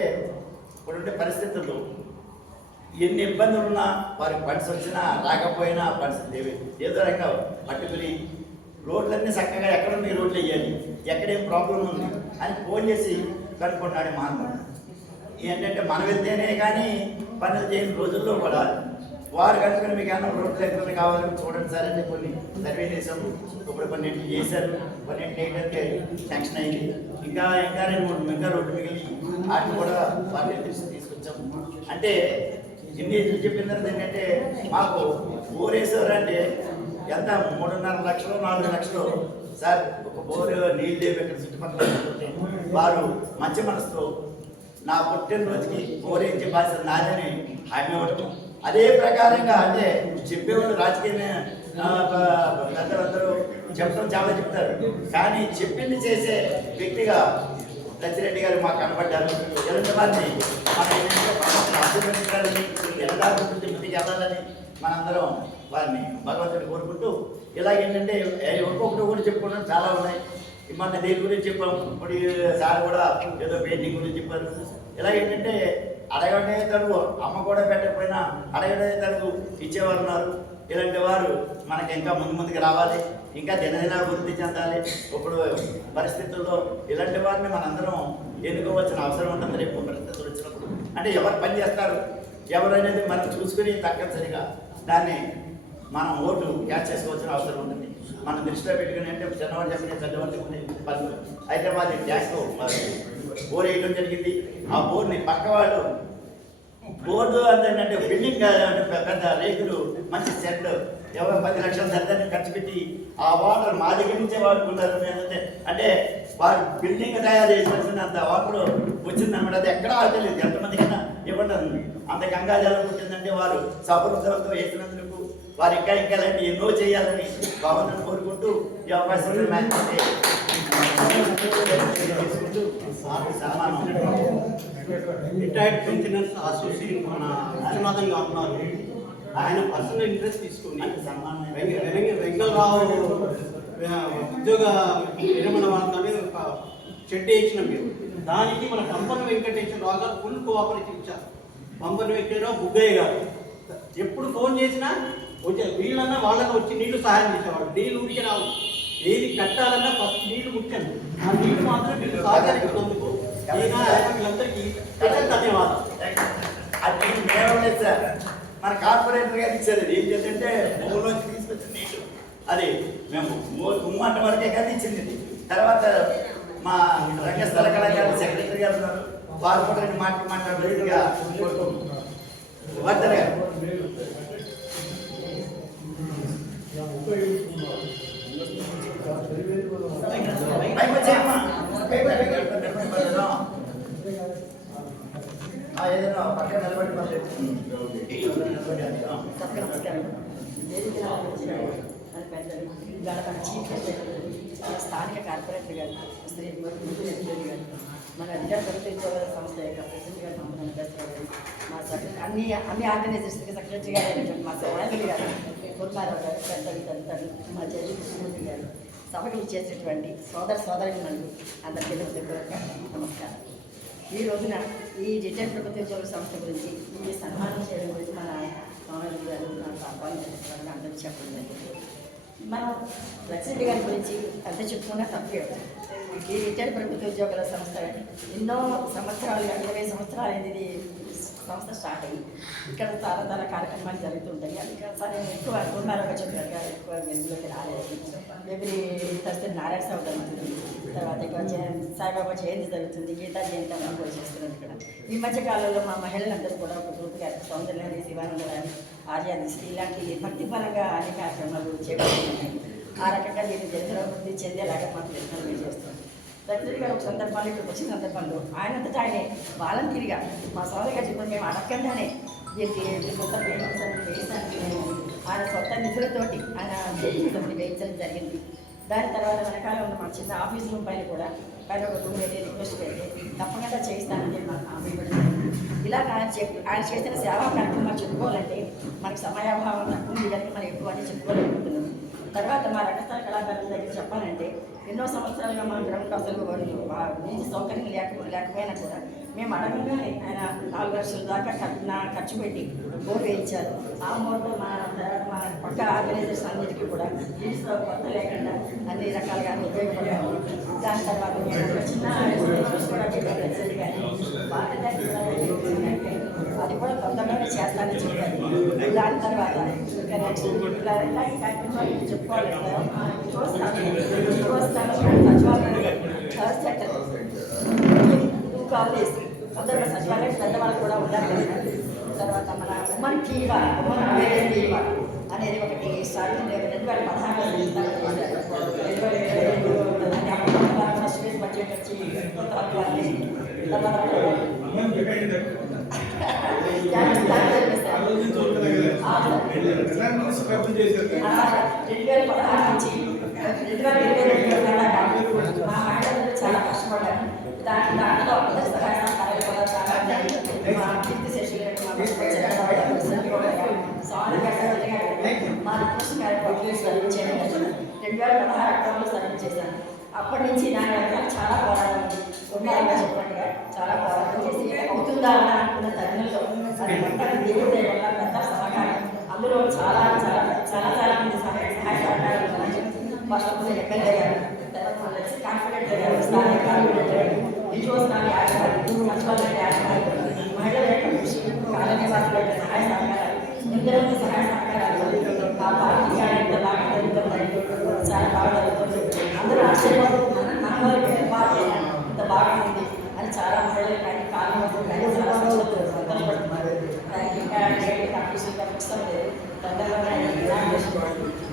ఇప్పుడుండే పరిస్థితుల్లో ఎన్ని ఇబ్బందులు ఉన్నా వారికి ఫండ్స్ వచ్చినా రాకపోయినా పరిస్థితి ఏదో రకంగా పట్టుకుని రోడ్లన్నీ చక్కగా ఎక్కడుంది రోడ్లు వేయాలి, ఎక్కడేం ప్రాబ్లం ఉంది అని ఫోన్ చేసి కనుక్కుంటాడు మానవుడు. ఏంటంటే మనం వెళ్తేనే కానీ పనులు చేయని రోజుల్లో కూడా వారు కనుక్కొని మీకు ఏమన్నా రోడ్లు ఎక్కడ కావాలని చూడండి సార్ అంటే కొన్ని సర్వే చేసాము. ఇప్పుడు కొన్నింటికి చేశారు, కొన్నింటి ఏంటంటే శాంక్షన్ అయింది. ఇంకా 2-3 ఇంకా రోడ్డు మిగిలి వాటిని కూడా వాటిని తీసుకొచ్చాము. అంటే ఇన్ని చెప్పిన తర్వాత ఏంటంటే మాకు బోరేశ్వరంటే ఎంత 3.5 లక్షలు 4 లక్షలు సార్ ఒక బోరు నీళ్ళు ఇక్కడ చుట్టుపక్కల వారు మంచి మనసుతో నా పుట్టినరోజుకి బోరేంచి బాధ్యత నాదని హామీ ఇవ్వటం. అదే ప్రకారంగా అంటే చెప్పేవాళ్ళు రాజకీయ పెద్దలందరూ చెప్పడం చాలా చెప్తారు, కానీ చెప్పింది చేసే వ్యక్తిగా లచ్చిరెడ్డి గారు మాకు కనబడ్డారు. ఇలాంటి వారిని మన అభినందించాలని ముందుకు వెళ్ళాలని మనందరం వారిని భగవంతుని కోరుకుంటూ ఇలాగేంటంటే ఒక్కొక్కటి కూడా చెప్పుకోవడం చాలా ఉన్నాయి. మన దేని గురించి చెప్పాము. ఇప్పుడు సార్ కూడా ఏదో పెయింటింగ్ గురించి చెప్పారు. ఇలాగేంటంటే అడగడే తడుగు అమ్మ కూడా పెట్టకపోయినా అడగడే తడుగు ఇచ్చేవారు ఉన్నారు. ఇలాంటి వారు మనకి ఇంకా ముందుకు రావాలి, ఇంకా దినదిన అభివృద్ధి చెందాలి. ఇప్పుడు పరిస్థితుల్లో ఇలాంటి వారిని మనందరం ఎన్నుకోవాల్సిన అవసరం ఉంటుంది. రేపు పరిస్థితులు వచ్చినప్పుడు అంటే ఎవరు పని చేస్తారు ఎవరు అనేది మనం చూసుకుని తప్పనిసరిగా దాన్ని మనం ఓటు క్యాచ్ చేసుకోవాల్సిన అవసరం ఉంటుంది. మనం దృష్టిలో పెట్టుకుని అంటే చిన్నవాడు చెప్పిన పెద్దవాళ్ళు పనులు హైదరాబాద్ ట్యాక్స్లో బోర్ వేయడం జరిగింది. ఆ బోర్ని పక్క వాళ్ళు బోర్డు అంటే బిల్డింగ్ పెద్ద రేకులు మంచి సెట్ ఎవరు 10 లక్షల సెట్ ఖర్చు పెట్టి ఆ వాటర్ మా దగ్గర నుంచే వాడుకున్నారు. అంటే వారు బిల్డింగ్ తయారు చేసినంత వాటర్ వచ్చిందన్నమాట. అది ఎక్కడా తెలియదు, ఎంతమందికైనా ఇవ్వండి. అంత గంగాజలం పుట్టిందంటే వారు సఫలతతో వేసినందుకు వారు ఇంకా ఇలాంటి ఎన్నో చేయాలని గవర్నర్ కోరుకుంటూ ఈ అవకాశం రిటైర్డ్ పెన్షనర్స్ అసోసియేషన్ మన విశ్వనాథన్ గారు ఉన్నారు. ఆయన పర్సనల్ ఇంట్రెస్ట్ తీసుకుని వెంకటరావు ఉద్యోగ విరమణ వార్తని ఒక చెట్టు వేసిన మీరు దానికి మన పంపన వెంకటేశ్వరరావు గారు ఫుల్ కోఆపరేషన్ ఇచ్చారు. పంపన వెంకటేశ్వరరావు బుగ్గయ్య గారు ఎప్పుడు ఫోన్ చేసినా వచ్చే వీళ్ళన్నా వాళ్ళని వచ్చి నీళ్లు సహాయం చేసేవాడు. నీళ్ళు ఉడికి రావు, ఏది కట్టాలన్నా ఫస్ట్ నీళ్లు ముఖ్యం. ఆ నీళ్లు మాత్రం వీళ్ళు సహకరించినందుకు వీళ్ళందరికీ ధన్యవాదాలు. అది సార్ మన కార్పొరేటర్ గారు ఇచ్చారు. ఏం చేద్దంటే భూమిలోంచి తీసుకొచ్చిన నీళ్ళు అది మేము ఉమ్మంట వరకే కానీ ఇచ్చింది. తర్వాత మా రంగస్థల కళాకారులు సెక్రటరీ గారు ఉన్నారు, వారు కూడా మాట్లాడలేదుగా వర్ధన్ గారు. ఏదైనా పక్కన నిలబడి స్థానిక కార్పొరేటర్ గారు శ్రీ రెడ్డి గారు, మన అధికార ప్రభుత్వ సంస్థ యొక్క ప్రెసిడెంట్ గారు మా అన్ని ఆర్గనైజేషన్కి సెక్రటరీ గారు అయినటువంటి మా సహాయకులు గారు కుర్మారావు గారు, పెద్దలు తదితరులు, మా జడ్జి కృష్ణమూర్తి గారు, సభకు ఇచ్చేసినటువంటి సోదరులు అందరికీ నమస్కారం. ఈ రోజున ఈ రిటైర్డ్ ప్రభుత్వ ఉద్యోగుల సంస్థ గురించి ఈ సన్మానం చేయడం గురించి మన సోదరులు గారు నాకు ఆహ్వానించారు, అందరికీ చెప్పడం జరిగింది. మనం ప్రెసిడెంట్ గారి గురించి అంత చెప్పుకున్నా తప్పే. ఈ రిటైర్డ్ ప్రభుత్వ ఉద్యోగుల సంస్థ ఎన్నో సంవత్సరాలు 20 సంవత్సరాలు అనేది సంస్థ స్టార్ట్ అయ్యి ఇక్కడ చాలా కార్యక్రమాలు జరుగుతుంటాయి. అది నేను ఎక్కువ కుర్మారావుగా చెప్పారు కదా, ఎక్కువ వెలుగులోకి రాలేదు. ఎవ్రీ థర్స్డే నారాయణ సాగు జరుగుతుంది, తర్వాత ఇక్కడ సాయిబాబా జయంతి జరుగుతుంది, గీతా జయంతి అని కూడా చేస్తున్నారు ఇక్కడ. ఈ మధ్య కాలంలో మా మహిళలందరూ కూడా ఒక గ్రూప్గా సౌందర్యాన్ని, శివానందరాన్ని, ఆర్యాదిశ్రీ ఇలాంటి భక్తిపరంగా అనేక కార్యక్రమాలు చేపడుతున్నాయి. ఆ రకంగా దీన్ని అభివృద్ధి చెందేలాగా మాకు ప్రయత్నాలు చేస్తాం. ప్రెసిడెంట్ గారు ఒక సందర్భాలు ఇక్కడికి వచ్చిన సందర్భంలో ఆయనంతటా ఆయనే వాలంటీర్గా మా సోదరిగా చెప్పిన మేము అడగకుండానే దీనికి కొత్త పేమెంట్స్ అని వేసానికి మేము ఆయన కొత్త నిధులతోటి ఆయన వేయించడం జరిగింది. దాని తర్వాత వెనకాల ఉన్న మా చిన్న ఆఫీస్ రూమ్ పైన కూడా పైన ఒక రూమ్ అయితే రిక్వెస్ట్ పెడితే తప్పకుండా చేయిస్తానని మాకు హామీ ఇవ్వడం. ఇలా ఆయన చేసిన సేవా కార్యక్రమాలు చెప్పుకోవాలంటే మనకు సమయాభావం తక్కువ ఉంది కనుక మనం ఎక్కువ అని చెప్పుకోలేకపోతున్నాం. తర్వాత మా రంగస్థల కళాకారుల దగ్గర చెప్పాలంటే ఎన్నో సంవత్సరాలుగా మా గ్రౌండ్ అసలు నీటి సౌకర్యం లేకపోయినా కూడా మేము అడగంగానే ఆయన 4 లక్షల దాకా ఖర్చు పెట్టి బోర్ వేయించారు. ఆ బోర్డు మా పక్క ఆర్గనైజేషన్ అన్నిటికీ కూడా నీటి కొత్త లేకుండా అన్ని రకాలుగా ఉపయోగపడ్డాము. దాని తర్వాత మేము చిన్న అది కూడా తొందరగానే చేస్తానని చెప్పారు. దాని తర్వాత చెప్పుకోవాలి అందరూ సచివాలయం పెద్దవాళ్ళు కూడా ఉన్నారు. తర్వాత మన ఉమెన్ టీవా అనేది ఒకటి స్టార్ట్ 2016 ఫస్ట్ ఫేజ్ బడ్జెట్ వచ్చి చాలా కష్టపడ్డాను. దాంట్లో అందరి సహాయ సహకారాలు కూడా చాలా కీర్తి శేషులు మా కృష్ణ గారి సర్వీస్ చేయడం 2016 అక్టోబర్లో సర్వీస్ చేశాను. అప్పటి నుంచి నా చాలా పోరాటం ఉన్నాయని చెప్పినట్టుగా చాలా పోరాటం చేసి అవుతుందా అని అనుకున్న తరుణంలో అది మొత్తం దేవుడి వల్ల పెద్ద సహకారం, అందులో చాలా చాలా చాలా చాలా మంది సహాయ సహకారాలు ఉన్నాయి. ఫస్ట్ ఎమ్మెల్యే గారు, తర్వాత కాన్ఫిడెంట్ గారు, స్థానిక కార్పొరేటర్ గారు, విజయోత్సవాన్ని సచివాలయ మహిళల యొక్క కృషి, కాలనివాసుల యొక్క సహాయ సహకారాలు, ఇందరూ సహాయ సహకారాలు ఆ పార్టీ ఎంత బాగా జరుగుతుంది, చాలా బాగా జరుగుతుంది. అందరూ ఆశ్చర్యపోతున్నారు, పార్టీ ఇంత బాగా ఉంది అని చాలా మహిళలు కానీ కాలనివాసులు కానీ చాలా సంతోషపడుతున్నారు. ఆఫీసులుగా ఫిక్స్ అవ్వలేదు. తొందరలోనే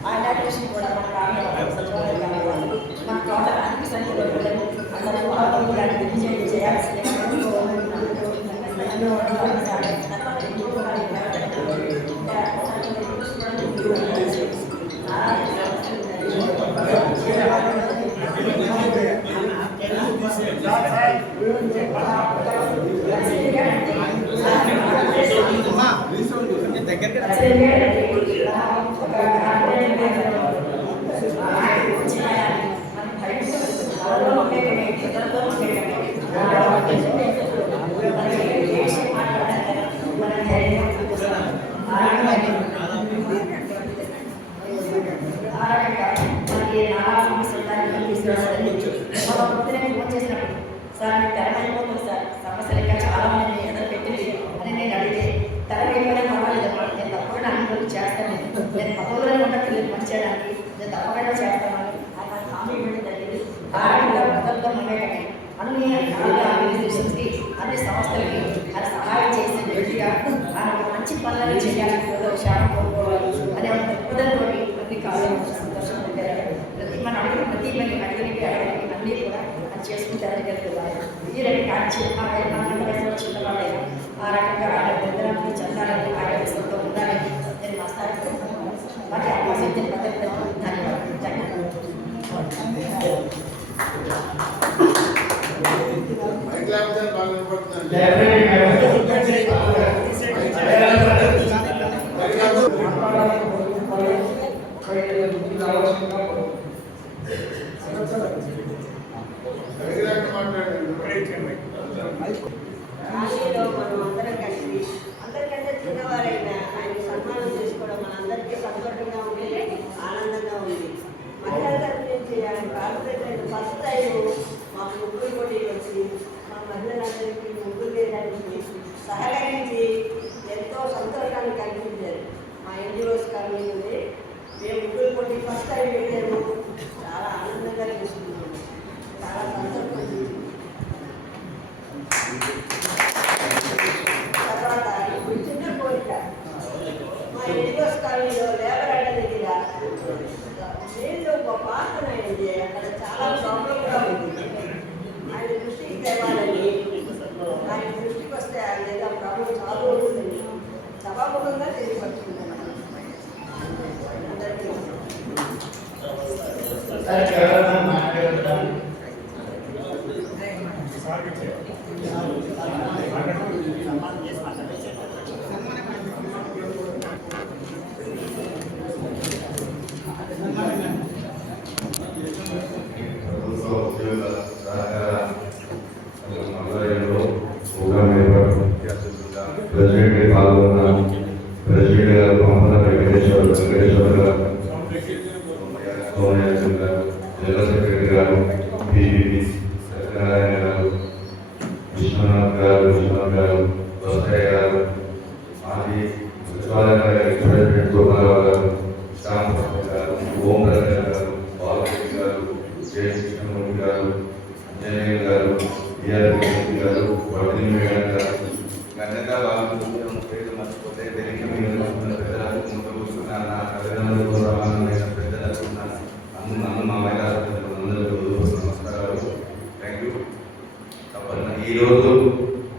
ఆ ఇనాగ్రేషన్ కూడా మన గ్రామీణ సచివాలయం కావాలి. మన టోటల్ అన్ని సంఖ్యలో పిల్లలు అందరూ ఆరోగ్యాన్ని చేయాల్సిందే. సార్ మీకు తెరమైపోతుంది సార్, సమస్యలు ఇంకా చాలా మంది ఎదురు పెట్టింది అని నేను అడిగితే తెరమైపోయినా పర్వాలేదు, నేను తప్పకుండా అన్ని చేస్తాను, నేను పదవులో ఉండట్లేదు పని చేయడానికి, నేను తప్పకుండా చేస్తానని ఆయన హామీ ఇవ్వడం జరిగింది. ఆరోగ్య మొదలుగా ఉండేటమే అన్ని ఆర్గనైజేషన్స్కి అన్ని సంస్థలకి ఆయన సహాయం చేసే వ్యక్తిగా ఆయన మంచి పనులను చేయాలి, విషయాన్ని కోరుకోవాలి అనే ఒక దృక్పథంతో అన్ని కాలేజీ సంతోషం ఉంటారు. మన అడిగిన ప్రతి మళ్ళీ అడిగినవి అన్నీ కూడా అది చేసుకుంటారని జరుగుతున్నారు. ఈ రకంగా చిన్నవాడైనా ఆ రకంగా ఆయన పెద్దలను చెందాలని ఆయన విశ్వంతో ఉండాలని నేను మాట్లాడుతున్నాను. వాటి అవకాశం ధన్యవాదాలు. రాశిలో మనం అందరం కలిసి అందరికంటే చిన్నవారైనా ఆయన సన్మానం చేసుకోవడం మనందరికీ సంతోషంగా ఉంది, ఆనందంగా ఉంది. మహిళల తరఫు నుంచి ఆయన కార్పొరేట్ ఫస్ట్ టైం మాకు ముగ్గురు పోటీలు వచ్చి మా మహిళలందరికీ ముగ్గురు వేయడానికి సహకరించి ఎంతో సంతోషాన్ని కలిగించారు. మా ఎన్జిఓస్ కాలనీ ఉంది, మేము ముగ్గురు పోటీ ఫస్ట్ టైం పెట్టాము, చాలా ఆనందంగా చేసుకున్నాము, చాలా సంతోషం. తర్వాత ఇప్పుడు చిన్న కోరిక, మా ఎన్జిఓస్ కాలనీలో లేబర్ అడ్డ దగ్గర నీళ్ళు ఒక పాత్ర అయింది, అక్కడ చాలా ప్రాబ్లంగా ఉంది. ఆయన దృష్టికి తేవాలని, ఆయన దృష్టికి వస్తే ఆయన ఏదో ప్రాబ్లం చాలు అవుతుంది, సభాముఖంగా తెలియపరుచుకుంటున్నాను అందరికీ. ప్రెసిడెంట్ పాల్గొన్న ప్రెసిడెంట్ గారు మమత వెంకటేశ్వర గారు, సోనియా గారు, జనరల్ సెక్రటరీ గారు, పిబిపి సత్యనారాయణ గారు, విశ్వనాథ్ గారు, వసయ్య గారు, మాజీ సచివాలయ ప్రెసిడెంట్ గోపాలరావు గారు, శ్యామ్ గారు, ఓం ప్రకాష్ గారు, బాలరెడ్డి గారు, జయకృష్ణమూర్తి గారు, అంజనేయ గారు, బిఆర్ గారు, వడ్డీ మేడం గారు, గతంగా వాళ్ళు పేరు మర్చిపోతే తెలియక పెద్దలకు ముందు కూర్చున్నారు, నా తల్లిదండ్రులకు సమానమైన పెద్దలకు నన్ను మా మహిళలందరికీ నమస్కారాలు. Thank you. తప్పకుండా ఈరోజు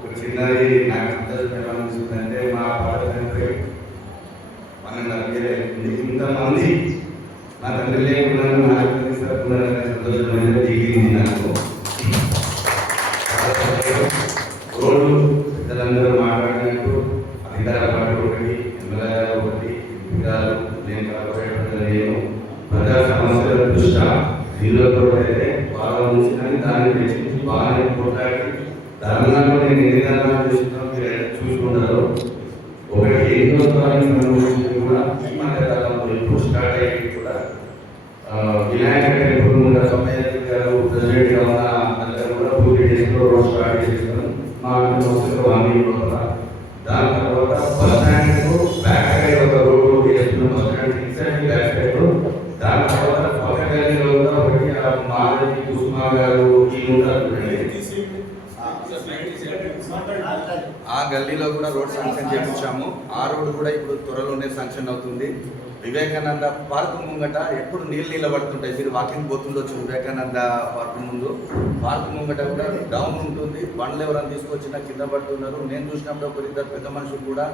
ఒక చిన్నది నాకు సంతోషం అనిపిస్తుందంటే మా పాఠశాలపై ఇంతమంది నా తండ్రి లేకుండా నాకు సంతోషమైన దిగింది. నాకు రోజు పెద్దలందరూ మాట్లాడినట్టు అధికార పార్టీ ఒకటి, ఎమ్మెల్యే ఒకటి, ఎంపీలు, నేను కార్పొరేటర్, నేను ప్రజా సమస్యల దృష్ట్యా వీళ్ళతో అయితే బాగా ఉంచుకొని దాన్ని తెచ్చి బాగానే పోట్లాడి ధర్నాల్లో నేను ఎన్ని ధర్నాలు చేస్తున్నాను మీరు చూసుకుంటారు. ఒకటి ఎన్నో సంబంధించి కూడా ఇప్పుడు స్టార్ట్ అయ్యి కూడా వినాయక టెంపుల్ ముందు సమయానికి గారు ప్రెసిడెంట్గా ఉన్న అందరూ కూడా పూజ చేసుకోవడం స్టార్ట్ చేస్తున్నాం. మా దాని తర్వాత బస్ స్టాండ్ బ్యాక్ సైడ్ ఒక రోడ్డు వేస్తున్నాం, bus stand inside back side. దాని తర్వాత పక్కన ఒకటి మాధవి కుసుమా గారు ఈ ఉంటారు ఆ గల్లీలో కూడా రోడ్ శాంక్షన్ చేయించాము. ఆ రోడ్ కూడా ఇప్పుడు త్వరలోనే శాంక్షన్ అవుతుంది. వివేకానంద పార్క్ ముంగట ఎప్పుడు నీళ్ళు నిలబడుతుంటాయి. మీరు వాకింగ్ పోతుండొచ్చు వివేకానంద పార్క్ ముందు. పార్క్ ముంగట కూడా డౌన్ ఉంటుంది. బండ్లు ఎవరైనా తీసుకొచ్చినా కింద పడుతున్నారు. నేను చూసినప్పుడు ఒక ఇద్దరు పెద్ద మనుషులు కూడా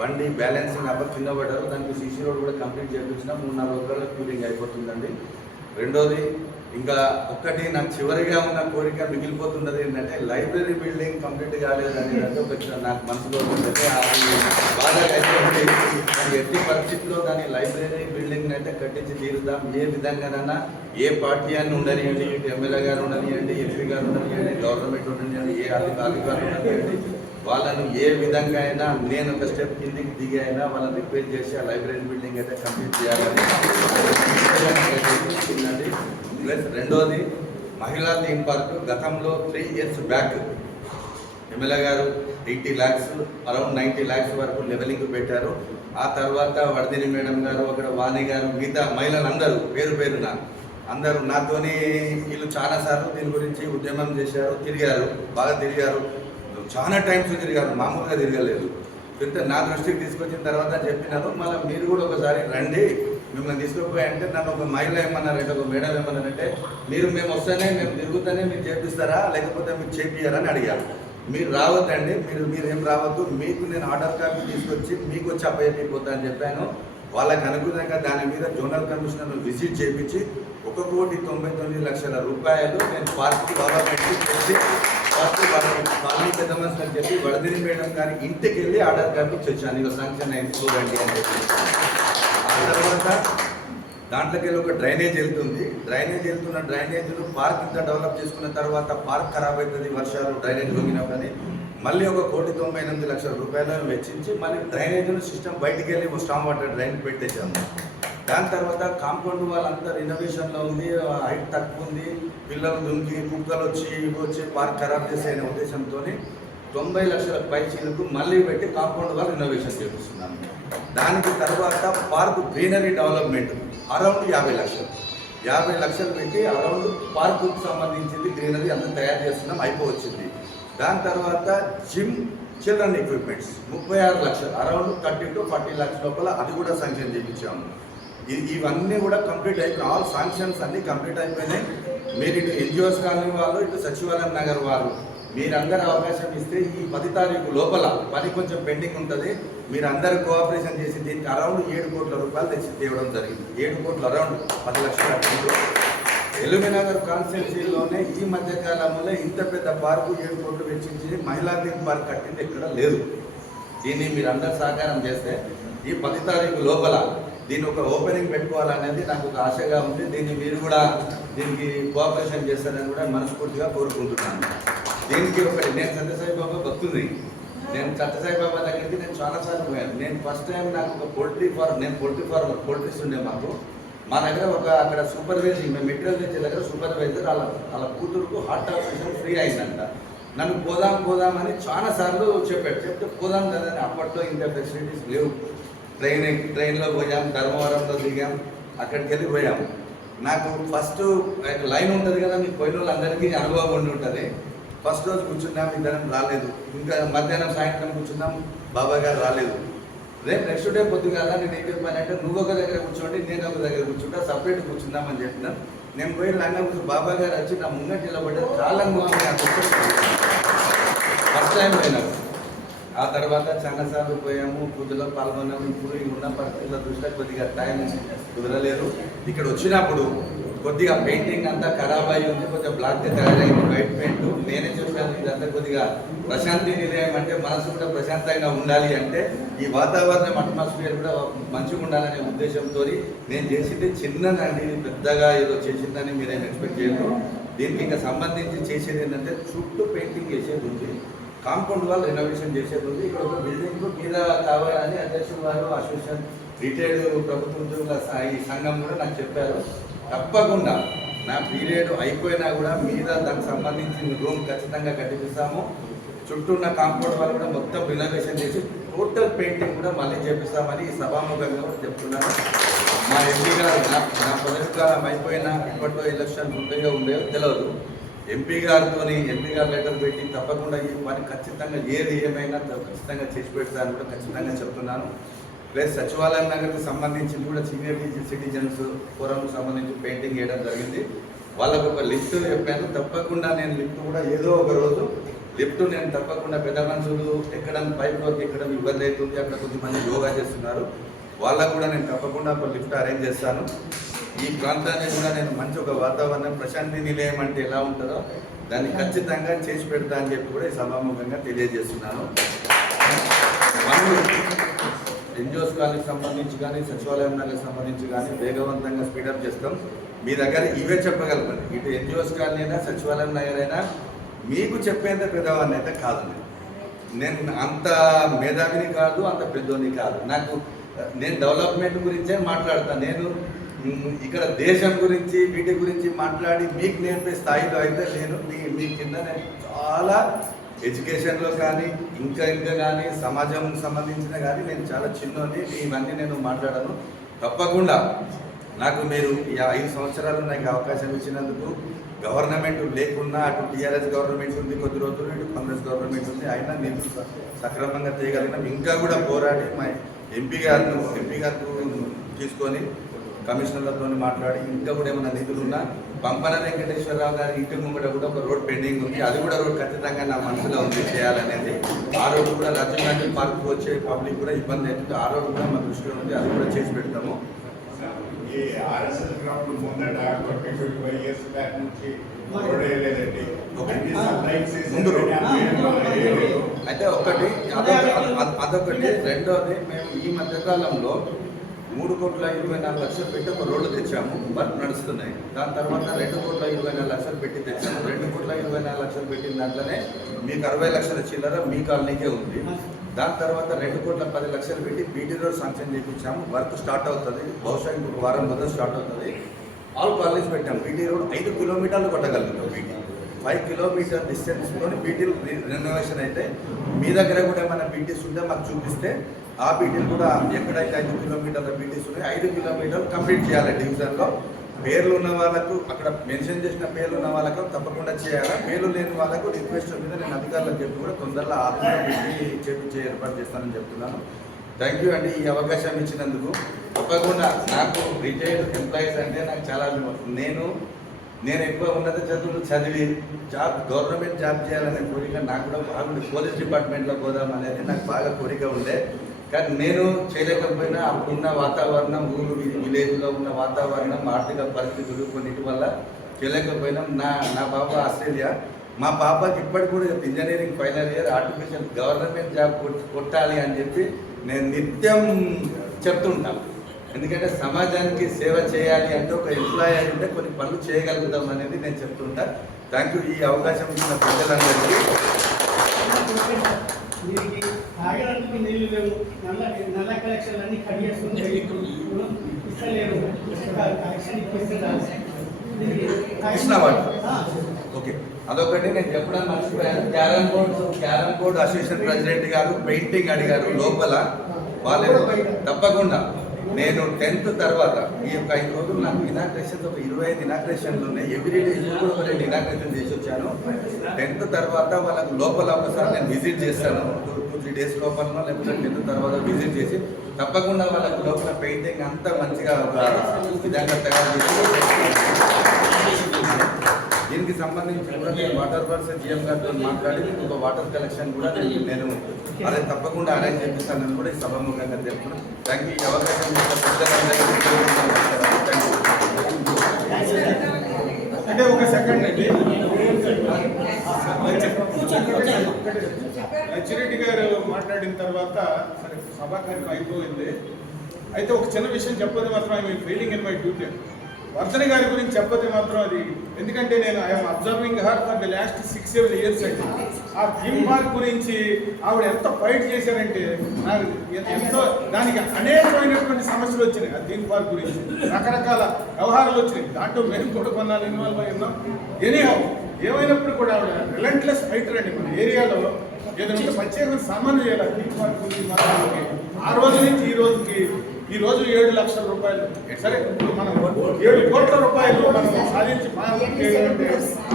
బండి బ్యాలెన్సింగ్ అవ్వ కింద పడ్డారు. దానికి సీసీ రోడ్ కూడా కంప్లీట్ చేయించినా 3-4 రోజుల్లో క్యూరింగ్ అయిపోతుందండి. రెండోది ఇంకా ఒక్కటి నాకు చివరిగా ఉన్న కోరిక మిగిలిపోతున్నది ఏంటంటే లైబ్రరీ బిల్డింగ్ కంప్లీట్ కాలేదు అనేది ఒక నాకు మనసులో ఉందంటే అది బాగా అయితే ఉంది. ఎట్టి పరిస్థితుల్లో దాని లైబ్రరీ బిల్డింగ్ అయితే కట్టించి తీరుదాం. ఏ విధంగానైనా ఏ పార్టీ అని ఉండనియండి, ఎమ్మెల్యే గారు ఉండనియండి, ఎంపీ గారు ఉండనియండి, గవర్నమెంట్ ఉండనియండి, ఏ అధికారులు ఉండనియండి, వాళ్ళను ఏ విధంగా అయినా నేను ఒక స్టెప్ కిందికి దిగి అయినా వాళ్ళని రిపేర్ చేసి ఆ లైబ్రరీ బిల్డింగ్ అయితే కంప్లీట్ చేయాలని ఉందండి. ప్లస్ రెండోది మహిళా థీమ్ పార్క్ గతంలో 3 years బ్యాక్ ఎమ్మెల్యే గారు 80 lakhs అరౌండ్ 90 lakhs వరకు లెవెలింగ్ పెట్టారు. ఆ తర్వాత వరదిని మేడం గారు, అక్కడ వాణి గారు, మిగతా మహిళలందరూ పేరున అందరూ నాతోని వీళ్ళు చాలాసార్లు దీని గురించి ఉద్యమం చేశారు, తిరిగారు, బాగా తిరిగారు, చాలా టైమ్స్ తిరిగారు, మామూలుగా తిరగలేదు. పెద్ద నా దృష్టికి తీసుకొచ్చిన తర్వాత చెప్పినారు, మళ్ళీ మీరు కూడా ఒకసారి రండి, మిమ్మల్ని తీసుకుపోయాయంటే నన్ను ఒక మహిళ ఏమన్నారంటే, ఒక మేడం ఏమన్నారంటే, మేము వస్తేనే మేము తిరుగుతూనే మీరు చేపిస్తారా లేకపోతే మీరు చేపియారని అడిగారు. మీరు రావద్దండి, మీరు ఏం రావద్దు, మీకు నేను ఆర్డర్ కాపీ తీసుకొచ్చి మీకు వచ్చి అప్పయిపోతా అని చెప్పాను. వాళ్ళకి అనుగుణంగా దాని మీద జోనల్ కమిషనర్ విజిట్ చేయించి 1,99,00,000 రూపాయలు నేను పార్క్ గవర్నమెంట్కి తెచ్చి కాలనీ పెద్ద మనిషి అని చెప్పి వరదిని మేడం గారి ఇంటికి వెళ్ళి ఆర్డర్ కాపీ వచ్చాను. ఇక శాంక్షన్ అయింది చూడండి అని చెప్పి. ఆ తర్వాత దాంట్లోకి వెళ్ళి ఒక డ్రైనేజ్ వెళ్తుంది. డ్రైనేజ్ను పార్క్ ఇంత డెవలప్ చేసుకున్న తర్వాత పార్క్ ఖరాబ్ అవుతుంది వర్షాలు డ్రైనేజ్ లొంగినప్పుడని మళ్ళీ 1,98,00,000 రూపాయలను వెచ్చించి మళ్ళీ డ్రైనేజ్ను సిస్టమ్ బయటికి వెళ్ళి స్టామ్ వాటర్ డ్రైన్ పెట్టేశాము. దాని తర్వాత కాంపౌండ్ వాళ్ళంతా రినోవేషన్లో ఉంది, హైట్ తక్కువ ఉంది, పిల్లలు దుంకి కుక్కలు వచ్చి పార్క్ ఖరాబ్ చేసే అనే ఉద్దేశంతో 90 లక్షల పైచీలకు మళ్ళీ పెట్టి కాంపౌండ్ వాళ్ళు రినోవేషన్ చేపిస్తున్నాము. దానికి తర్వాత పార్క్ గ్రీనరీ డెవలప్మెంట్ అరౌండ్ 50 లక్షలు పెట్టి అరౌండ్ పార్కు సంబంధించింది గ్రీనరీ అంతా తయారు చేస్తున్నాం, అయిపోవచ్చింది. దాని తర్వాత జిమ్ చిల్డ్రన్ ఎక్విప్మెంట్స్ 36 లక్షలు అరౌండ్ 30 to 40 lakhs లోపల అది కూడా శాంక్షన్ చేయించాము. ఇవన్నీ కూడా కంప్లీట్ అయిపోయి ఆల్ శాంక్షన్స్ అన్నీ కంప్లీట్ అయిపోయినాయి. మీరు ఇటు ఎన్జిఓస్ కాలనీ వాళ్ళు, ఇటు సచివాలయం నగర్ వాళ్ళు మీరందరూ అవకాశం ఇస్తే ఈ 10 తారీఖు లోపల పని కొంచెం పెండింగ్ ఉంటుంది. మీరు అందరూ కోఆపరేషన్ చేసి దీనికి అరౌండ్ 7 కోట్ల రూపాయలు తెచ్చి తేవడం జరిగింది. 7 కోట్లు అరౌండ్ 10 లక్షల. ఎల్బీనగర్ కాన్స్టిట్యున్సీలోనే ఈ మధ్యకాలంలో ఇంత పెద్ద పార్కు 7 కోట్లు వెచ్చించి మహిళా థీమ్ పార్క్ కట్టింది ఎక్కడ లేదు. దీన్ని మీరు అందరూ సహకారం చేస్తే ఈ 10 తారీఖు లోపల దీన్ని ఒక ఓపెనింగ్ పెట్టుకోవాలనేది నాకు ఒక ఆశగా ఉంది. దీన్ని మీరు కూడా దీనికి కోఆపరేషన్ చేస్తారని కూడా మనస్ఫూర్తిగా కోరుకుంటున్నాను. దీనికి ఒకటి నేను సత్యసాయి బాబా భక్తుని. నేను సత్యసాయి బాబా దగ్గరికి నేను చాలాసార్లు పోయాను. నేను ఫస్ట్ టైం నాకు ఒక పోల్ట్రీ ఫార్మర్ పోల్ట్రీస్ ఉండే మా దగ్గర ఒక అక్కడ సూపర్వైజర్, మేము మెటీరియల్ తెచ్చే దగ్గర సూపర్వైజర్ వాళ్ళ కూతురుకు హార్ట్ ఆపరేషన్ ఫ్రీ అయిందంట. నన్ను పోదామని చాలాసార్లు చెప్తే పోదాం కదని అప్పట్లో ఇంత ఫెసిలిటీస్ లేవు. ట్రైన్లో పోయాం, ధర్మవరంలో దిగాం, అక్కడికి వెళ్ళి పోయాము. నాకు ఫస్ట్ లైన్ ఉంటుంది కదా, మీకు పోయిన వాళ్ళందరికీ అనుభవం ఉండి ఉంటుంది. ఫస్ట్ రోజు కూర్చున్నాం, ఇద్దరం రాలేదు. ఇంకా మధ్యాహ్నం సాయంత్రం కూర్చున్నాం, బాబా గారు రాలేదు. రేపు నెక్స్ట్ డే పొద్దుగాల నేను ఏం చెప్పానంటే, నువ్వు ఒక దగ్గర కూర్చోండి, నేను ఒక దగ్గర కూర్చుంటా, సపరేట్ కూర్చుందామని చెప్పినాను. నేను పోయి లంగా కూర్చొని బాబా గారు వచ్చి నా ముంగట నిలబడ్డారు. చాలా ఫస్ట్ టైం పోయినాను. ఆ తర్వాత చాలాసార్లు పోయాము, పూజలో పాల్గొన్నాము. ఇప్పుడు ఉన్న పరిస్థితుల దృష్ట్యా కొద్దిగా టైం కుదరలేదు. ఇక్కడ వచ్చినప్పుడు కొద్దిగా పెయింటింగ్ అంతా ఖరాబ్ అయ్యి ఉంది, కొద్దిగా బ్లాక్గా తయారైంది వైట్ పెయింట్. నేనే చెప్పాను ఇదంతా కొద్దిగా ప్రశాంతి నిలయం అంటే మనసు కూడా ప్రశాంతంగా ఉండాలి అంటే ఈ వాతావరణం అట్మాస్ఫియర్ కూడా మంచిగా ఉండాలనే ఉద్దేశంతో నేను చేసింది చిన్నదండి, ఇది పెద్దగా ఏదో చేసిందని మీరేం ఎక్స్పెక్ట్ చేయరు. దీనికి ఇంకా సంబంధించి చేసేది ఏంటంటే చుట్టూ పెయింటింగ్ చేసేది ఉంది, కాంపౌండ్ వాళ్ళు రెనోవేషన్ చేసేది ఉంది. ఇక్కడ ఒక బిల్డింగ్ మీద కావాలని అధ్యక్షుడు వారు, అసోసియేషన్ రిటైర్డ్ ప్రభుత్వ ఉద్యోగుల ఈ సంఘం కూడా నాకు చెప్పారు. తప్పకుండా నా పీరియడ్ అయిపోయినా కూడా మీద దానికి సంబంధించిన రూమ్ ఖచ్చితంగా కట్టిపిస్తాము. చుట్టూ ఉన్న కాంపౌండ్ వాళ్ళు కూడా మొత్తం రినోవేషన్ చేసి టోటల్ పెయింటింగ్ కూడా మళ్ళీ చేపిస్తామని ఈ సభాముఖంగా కూడా చెప్తున్నాను. మా ఎంపీ గారు నా పదవి కాలం అయిపోయినా ఇప్పట్లో ఎలక్షన్ ముందుగా ఉండేవో తెలియదు. ఎంపీ గారు లెటర్ పెట్టి తప్పకుండా ఈ పని ఖచ్చితంగా ఏది ఏమైనా ఖచ్చితంగా చేసి పెడతాను కూడా ఖచ్చితంగా చెప్తున్నాను. ప్లస్ సచివాలయం నగర్కి సంబంధించింది కూడా సీనియర్ సిటిజన్స్ ఫోరంకు సంబంధించి పెయింటింగ్ చేయడం జరిగింది. వాళ్ళకు ఒక లిఫ్ట్ చెప్పాను, తప్పకుండా నేను లిఫ్ట్ కూడా ఏదో ఒక రోజు లిఫ్ట్ నేను తప్పకుండా పెద్ద మనుషులు ఎక్కడం పై ఫ్లోర్కి ఎక్కడం ఇబ్బంది అవుతుంది, అక్కడ కొంతమంది యోగా చేస్తున్నారు, వాళ్ళకు కూడా నేను తప్పకుండా ఒక లిఫ్ట్ అరేంజ్ చేస్తాను. ఈ ప్రాంతాన్ని కూడా నేను మంచి ఒక వాతావరణం ప్రశాంతి నిలయం అంటే ఎలా ఉంటుందో దాన్ని ఖచ్చితంగా చేసి పెడతా అని చెప్పి కూడా ఈ సభాముఖంగా తెలియజేస్తున్నాను. మనము ఎన్జిఓస్ కాలనీకి సంబంధించి కానీ సచివాలయం నగర్కి సంబంధించి కానీ వేగవంతంగా స్పీడప్ చేస్తాం. మీ దగ్గర ఇవే చెప్పగలరు, ఇటు ఎన్జిఓస్ కాలనీ అయినా సచివాలయం నగర్ అయినా మీకు చెప్పేంత పెద్దవాడిని అయితే కాదు. నేను అంత మేధావిని కాదు, అంత పెద్దోని కాదు. నేను డెవలప్మెంట్ గురించే మాట్లాడతాను. నేను ఇక్కడ దేశం గురించి వీటి గురించి మాట్లాడి మీకు నేర్పే స్థాయిలో అయితే నేను మీ కింద నేను చాలా ఎడ్యుకేషన్లో కానీ ఇంకా కానీ సమాజం సంబంధించిన కానీ నేను చాలా చిన్నోని, ఇవన్నీ నేను మాట్లాడను. తప్పకుండా నాకు మీరు ఈ 5 సంవత్సరాలు నాకు అవకాశం ఇచ్చినందుకు, గవర్నమెంట్ లేకున్నా అటు టీఆర్ఎస్ గవర్నమెంట్ ఉంది కొద్ది రోజులు, ఇటు కాంగ్రెస్ గవర్నమెంట్ ఉంది, అయినా నేను సక్రమంగా చేయగలిగినాం. ఇంకా కూడా పోరాడి మా ఎంపీ గారు తీసుకొని కమిషనర్లతో మాట్లాడి ఇంకా కూడా ఏమైనా నిధులు ఉన్నా పంపన వెంకటేశ్వరరావు గారి ఇంటి ముంగట కూడా ఒక రోడ్ పెండింగ్ ఉంది, అది కూడా రోడ్ ఖచ్చితంగా నా మనసులో ఉంది చేయాలనేది. ఆ రోడ్డు కూడా రాజీవ్ గాంధీ పార్క్ వచ్చే పబ్లిక్ కూడా ఇబ్బంది అవుతుంది, ఆ రోడ్డు కూడా మా దృష్టిలో ఉంది, అది కూడా చేసి పెడతాము. ఈ ఆర్ఎస్ఎస్ గ్రౌండ్ ముందట 25 years బ్యాక్ నుంచి అయితే అదొకటి. రెండోది, మేము ఈ మధ్యకాలంలో 3,24,00,000 పెట్టి ఒక రోడ్డు తెచ్చాము, వర్క్ నడుస్తున్నాయి. దాని తర్వాత 2,24,00,000 పెట్టి తెచ్చాము. 2,24,00,000 పెట్టిన దాంట్లోనే మీకు 60 లక్షల చిల్లర మీ కాలనీకే ఉంది. దాని తర్వాత 2,10,00,000 పెట్టి బీటీ రోడ్ శాంక్షన్ చేయించాము, వర్క్ స్టార్ట్ అవుతుంది, బహుశా ఇంకొక వారం రోజులు స్టార్ట్ అవుతుంది. ఆల్ కాలనీస్ పెట్టాము. బీటీ రోడ్ 5 కిలోమీటర్లు కొట్టగలుగుతాం. బీటీ 5 కిలోమీటర్ డిస్టెన్స్తో బీటీ రెనోవేషన్ అయితే మీ దగ్గర కూడా ఏమైనా బీటీస్ ఉంటే మాకు చూపిస్తే ఆ బీటీలు కూడా ఎక్కడైతే 5 కిలోమీటర్ల బీటీస్ ఉన్నాయి 5 కిలోమీటర్లు కంప్లీట్ చేయాలి. డివిజన్లో పేర్లు ఉన్న వాళ్ళకు, అక్కడ మెన్షన్ చేసిన పేర్లు ఉన్న వాళ్ళకు తప్పకుండా చేయాలి. పేర్లు లేని వాళ్ళకు రిక్వెస్ట్ మీద నేను అధికారులకు చెప్పి కూడా తొందరలో ఆత్మీయ బీటీ చేపించే ఏర్పాటు చేస్తానని చెప్తున్నాను. థ్యాంక్ యూ అండి ఈ అవకాశం ఇచ్చినందుకు. తప్పకుండా నాకు రిటైర్డ్ ఎంప్లాయీస్ అంటే నాకు చాలా నేను ఎక్కువ ఉన్నత చదువులు చదివి గవర్నమెంట్ జాబ్ చేయాలనే కోరిక నాకు కూడా బాగుంది. పోలీస్ డిపార్ట్మెంట్లో పోదాం అనేది నాకు బాగా కోరిక ఉండే, కానీ నేను చేయలేకపోయినా అప్పుడున్న వాతావరణం, విలేజ్లో ఉన్న వాతావరణం, ఆర్థిక పరిస్థితులు కొన్నిటి వల్ల చేయలేకపోయినా. నా పాప ఆస్ట్రేలియా, మా పాపకి ఇప్పటికి కూడా engineering final year, artificial government job కొట్టాలి అని చెప్పి నేను నిత్యం చెప్తుంటాను. ఎందుకంటే సమాజానికి సేవ చేయాలి అంటే ఒక ఎంప్లాయీ ఉంటే కొన్ని పనులు చేయగలుగుతాం అనేది నేను చెప్తుంటా. థ్యాంక్ యూ ఈ అవకాశం ఇచ్చిన ప్రజలందరికీ. తాగడానికి నీళ్ళు లేవు, నల్ల కలెక్షన్ అన్ని కడిగేస్తుంది, ఓకే, అదొకటి నేను చెప్పడం మర్చిపోయాను. క్యారమ్ బోర్డ్ అసోసియేషన్ ప్రెసిడెంట్ గారు పెయింటింగ్ అడిగారు లోపల. వాళ్ళు తప్పకుండా నేను 10th తర్వాత ఈ యొక్క 5 రోజులు నాకు ఇనాగ్రేషన్స్ ఒక 25 ఇనాగ్రేషన్లు ఉన్నాయి. ఎవ్రీడే ఇప్పుడు ఒక 2 ఇనాగ్రేషన్ చేసి వచ్చాను. 10th తర్వాత వాళ్ళకు లోపల ఒకసారి నేను విజిట్ చేస్తాను, 2-3 డేస్ లోపల, లేకపోతే 10th తర్వాత విజిట్ చేసి తప్పకుండా వాళ్ళకు లోపల పెయింటింగ్ అంతా మంచిగా ఒక విధంగా తయారు చేసి, దీనికి సంబంధించి కూడా నేను వాటర్ వర్క్స్ జిఎం గారితో మాట్లాడి ఒక వాటర్ కలెక్షన్ కూడా నేను అదే తప్పకుండా అరేంజ్ చేపిస్తానని కూడా ఈ సభాముఖంగా తెలుపుతున్నాను. Thank you. అవకాశం అంటే ఒక సెకండ్ అండి, లచ్చిరెడ్డి గారు మాట్లాడిన తర్వాత సరే సభాకార్యం అయిపోయింది. అయితే ఒక చిన్న విషయం చెప్పదు మాత్రం I feeling in my duty. Vardhani గారి గురించి చెప్పతే మాత్రం అది, ఎందుకంటే నేను I'm observing her for the last 6-7 years అండి. ఆ థీమ్ పార్క్ గురించి ఆవిడ ఎంత ఫైట్ చేశారంటే నాకు ఎంతో, దానికి అనేకమైనటువంటి సమస్యలు వచ్చినాయి. ఆ థీమ్ పార్క్ గురించి రకరకాల వ్యవహారాలు వచ్చినాయి, దాంట్లో మేము కూడా కొన్నాళ్ళు ఇన్వాల్వ్ అయి ఉన్నాం. ఎనీహౌ ఏమైనప్పుడు కూడా ఆవిడ రిలెంట్లెస్ ఫైటర్ అండి. మన ఏరియాలో ఏదైనా ప్రత్యేకమైన సామాన్లు చేయాలి థీమ్ పార్క్ గురించి మాత్రం. ఆ రోజు నుంచి ఈ రోజుకి ఈరోజు 7 లక్షల రూపాయలు. సరే ఇప్పుడు మనం 7 కోట్ల రూపాయలు మనం సాధించి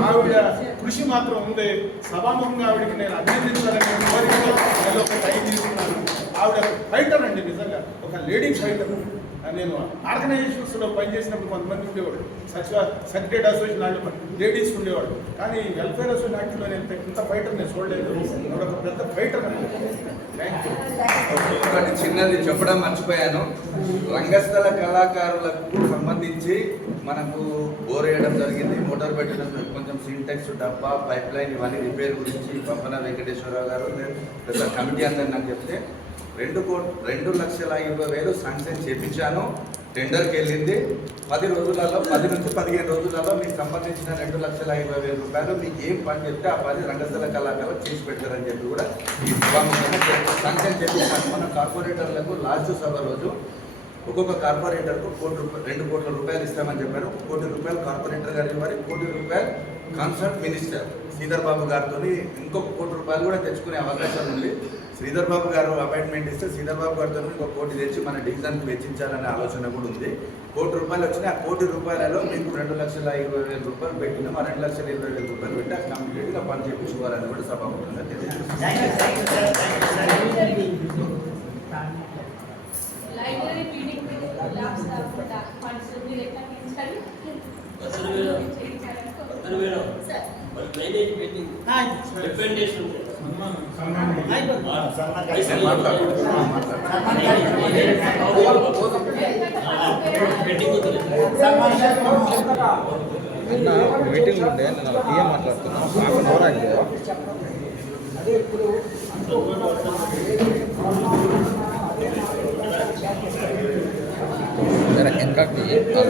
ఆవిడ కృషి మాత్రం ఉంది. సభాముఖంగా ఆవిడకి నేను అభినందించాలని కోరికతో నేను ఒక టైం తీసుకున్నాను. ఆవిడ ఫైటర్ అండి, నిజంగా ఒక లేడీ ఫైటర్. నేను ఆర్గనైజేషన్స్లో పనిచేసినప్పుడు కొంతమంది ఉండేవాడు, సెక్రటరీ అసోసియేషన్ వాళ్ళు లేడీస్ ఉండేవాడు. కానీ వెల్ఫేర్ అసోసియేషన్ యాక్ట్లో నేను ఇంత ఫైటర్ నేను చూడలేదు. ఒక పెద్ద ఫైటర్ అండి. Thank you. ఒకటి చిన్నది చెప్పడం మర్చిపోయాను. రంగస్థల కళాకారులకు సంబంధించి మనకు బోర్ వేయడం జరిగింది, మోటార్ పెట్టడం, కొంచెం సింటెక్స్ డబ్బా పైప్ లైన్ ఇవన్నీ రిపేర్ గురించి పంపన వెంకటేశ్వరరావు గారు పెద్ద కమిటీ అందరు నాకు చెప్తే 2,20,000 శాంక్షన్ చేయించాను. టెండర్కి వెళ్ళింది. 10 రోజులలో 10 నుంచి 15 రోజులలో మీకు సంబంధించిన 2,50,000 రూపాయలు మీకు ఏం పని చెప్తే ఆ పని రంగస్థల కళాకారులు చేసి పెడతారని చెప్పి కూడా శాంక్షన్ చేయించాను. మన కార్పొరేటర్లకు లాస్ట్ సభ రోజు ఒక్కొక్క కార్పొరేటర్కు 2 కోట్ల రూపాయలు ఇస్తామని చెప్పారు. 1 కోటి రూపాయలు కార్పొరేటర్ గారు ఇవ్వాలి, 1 కోటి రూపాయలు కాన్సర్ట్ మినిస్టర్ శ్రీధర్ బాబు గారితో ఇంకొక 1 కోటి రూపాయలు కూడా తెచ్చుకునే అవకాశం ఉంది. శ్రీధర్ బాబు గారు అపాయింట్మెంట్ ఇస్తే శ్రీధర్ బాబు గారితో 1 కోటి తెచ్చి మన డివిజన్కి వెచ్చించాలనే ఆలోచన కూడా ఉంది. 1 కోటి రూపాయలు వచ్చినాయి. ఆ 1 కోటి రూపాయలలో మీకు 2,20,000 రూపాయలు పెట్టినా, ఆ 2,20,000 రూపాయలు పెట్టి ఆ కంప్లీట్గా పని చేయించుకోవాలని కూడా సభాముఖంగా తెలియజేస్తాను. లైబ్రరీ బిల్డింగ్ ల్యాబ్స్ ఫండ్స్ మీరు ఎట్లా తీర్చాలి? డ్రైనేజ్ బిల్డింగ్ రికమెండేషన్ మీటింగ్ ఉండే నేను పిఎం మాట్లాడుతున్నాను. హాఫ్ అన్ అవర్ అయింది. అదే ఇప్పుడు ఇంకా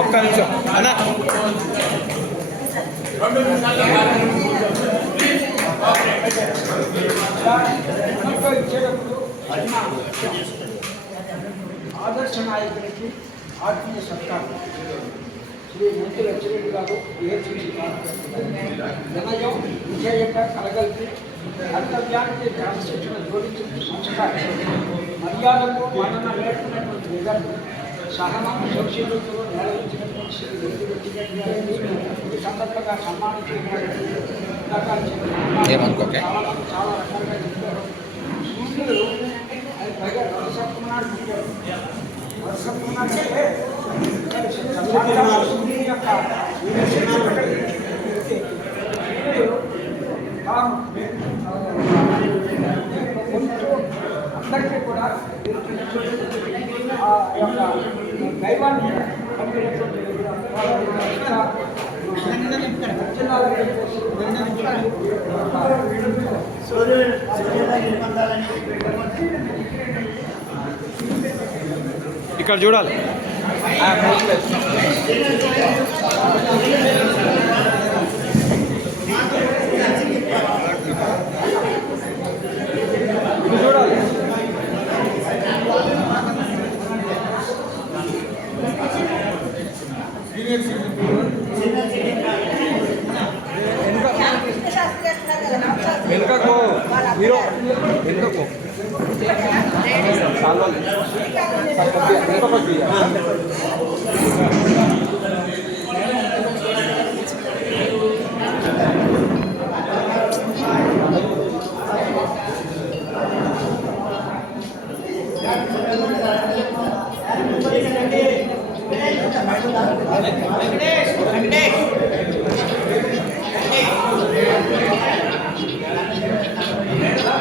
ఒక్క నిమిషం అన్న. ఆదర్శ నాయకునికి ఆత్మీయ సత్కారం శ్రీ మంత్రి లక్ష్మీ గారు వినయం విజేయత కలగలిపి కర్తవ్యానికి క్రమశిక్షణ జోడించిన సంస్కారం మర్యాదకు మనన నేర్పినటువంటి విధంగా సహనం సౌశీలతో నెరవేర్చినటువంటి శ్రీ ఈ సందర్భంగా సన్మానించినటువంటి చాలా రకాలుగా చెప్పారు. సూర్యుడు అది పైగా రసప్రమాణాలు పెట్టారు. రసప్రమాణాలు అంటే సూర్యుని యొక్క కొంచెం అందరికీ కూడా ఆ యొక్క దైవాన్ని కలిగినటువంటి ఇక్కడ చూడాలి. చూడాలి. వెనుకకు హీరో వెనుకకు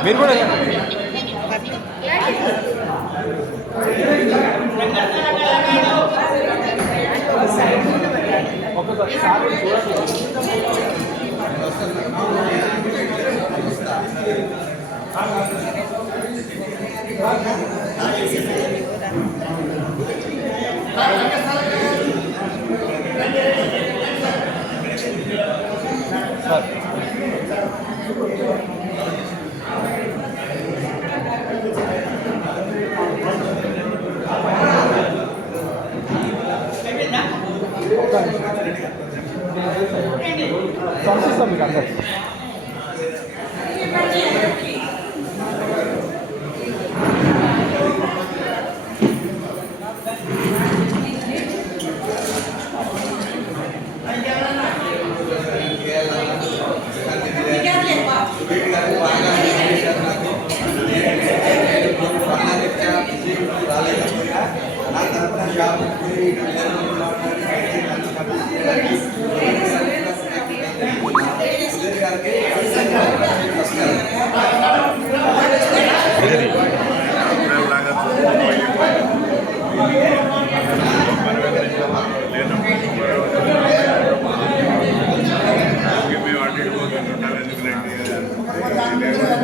మీరు కూడా ఒకసారి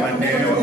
అంటే మేడం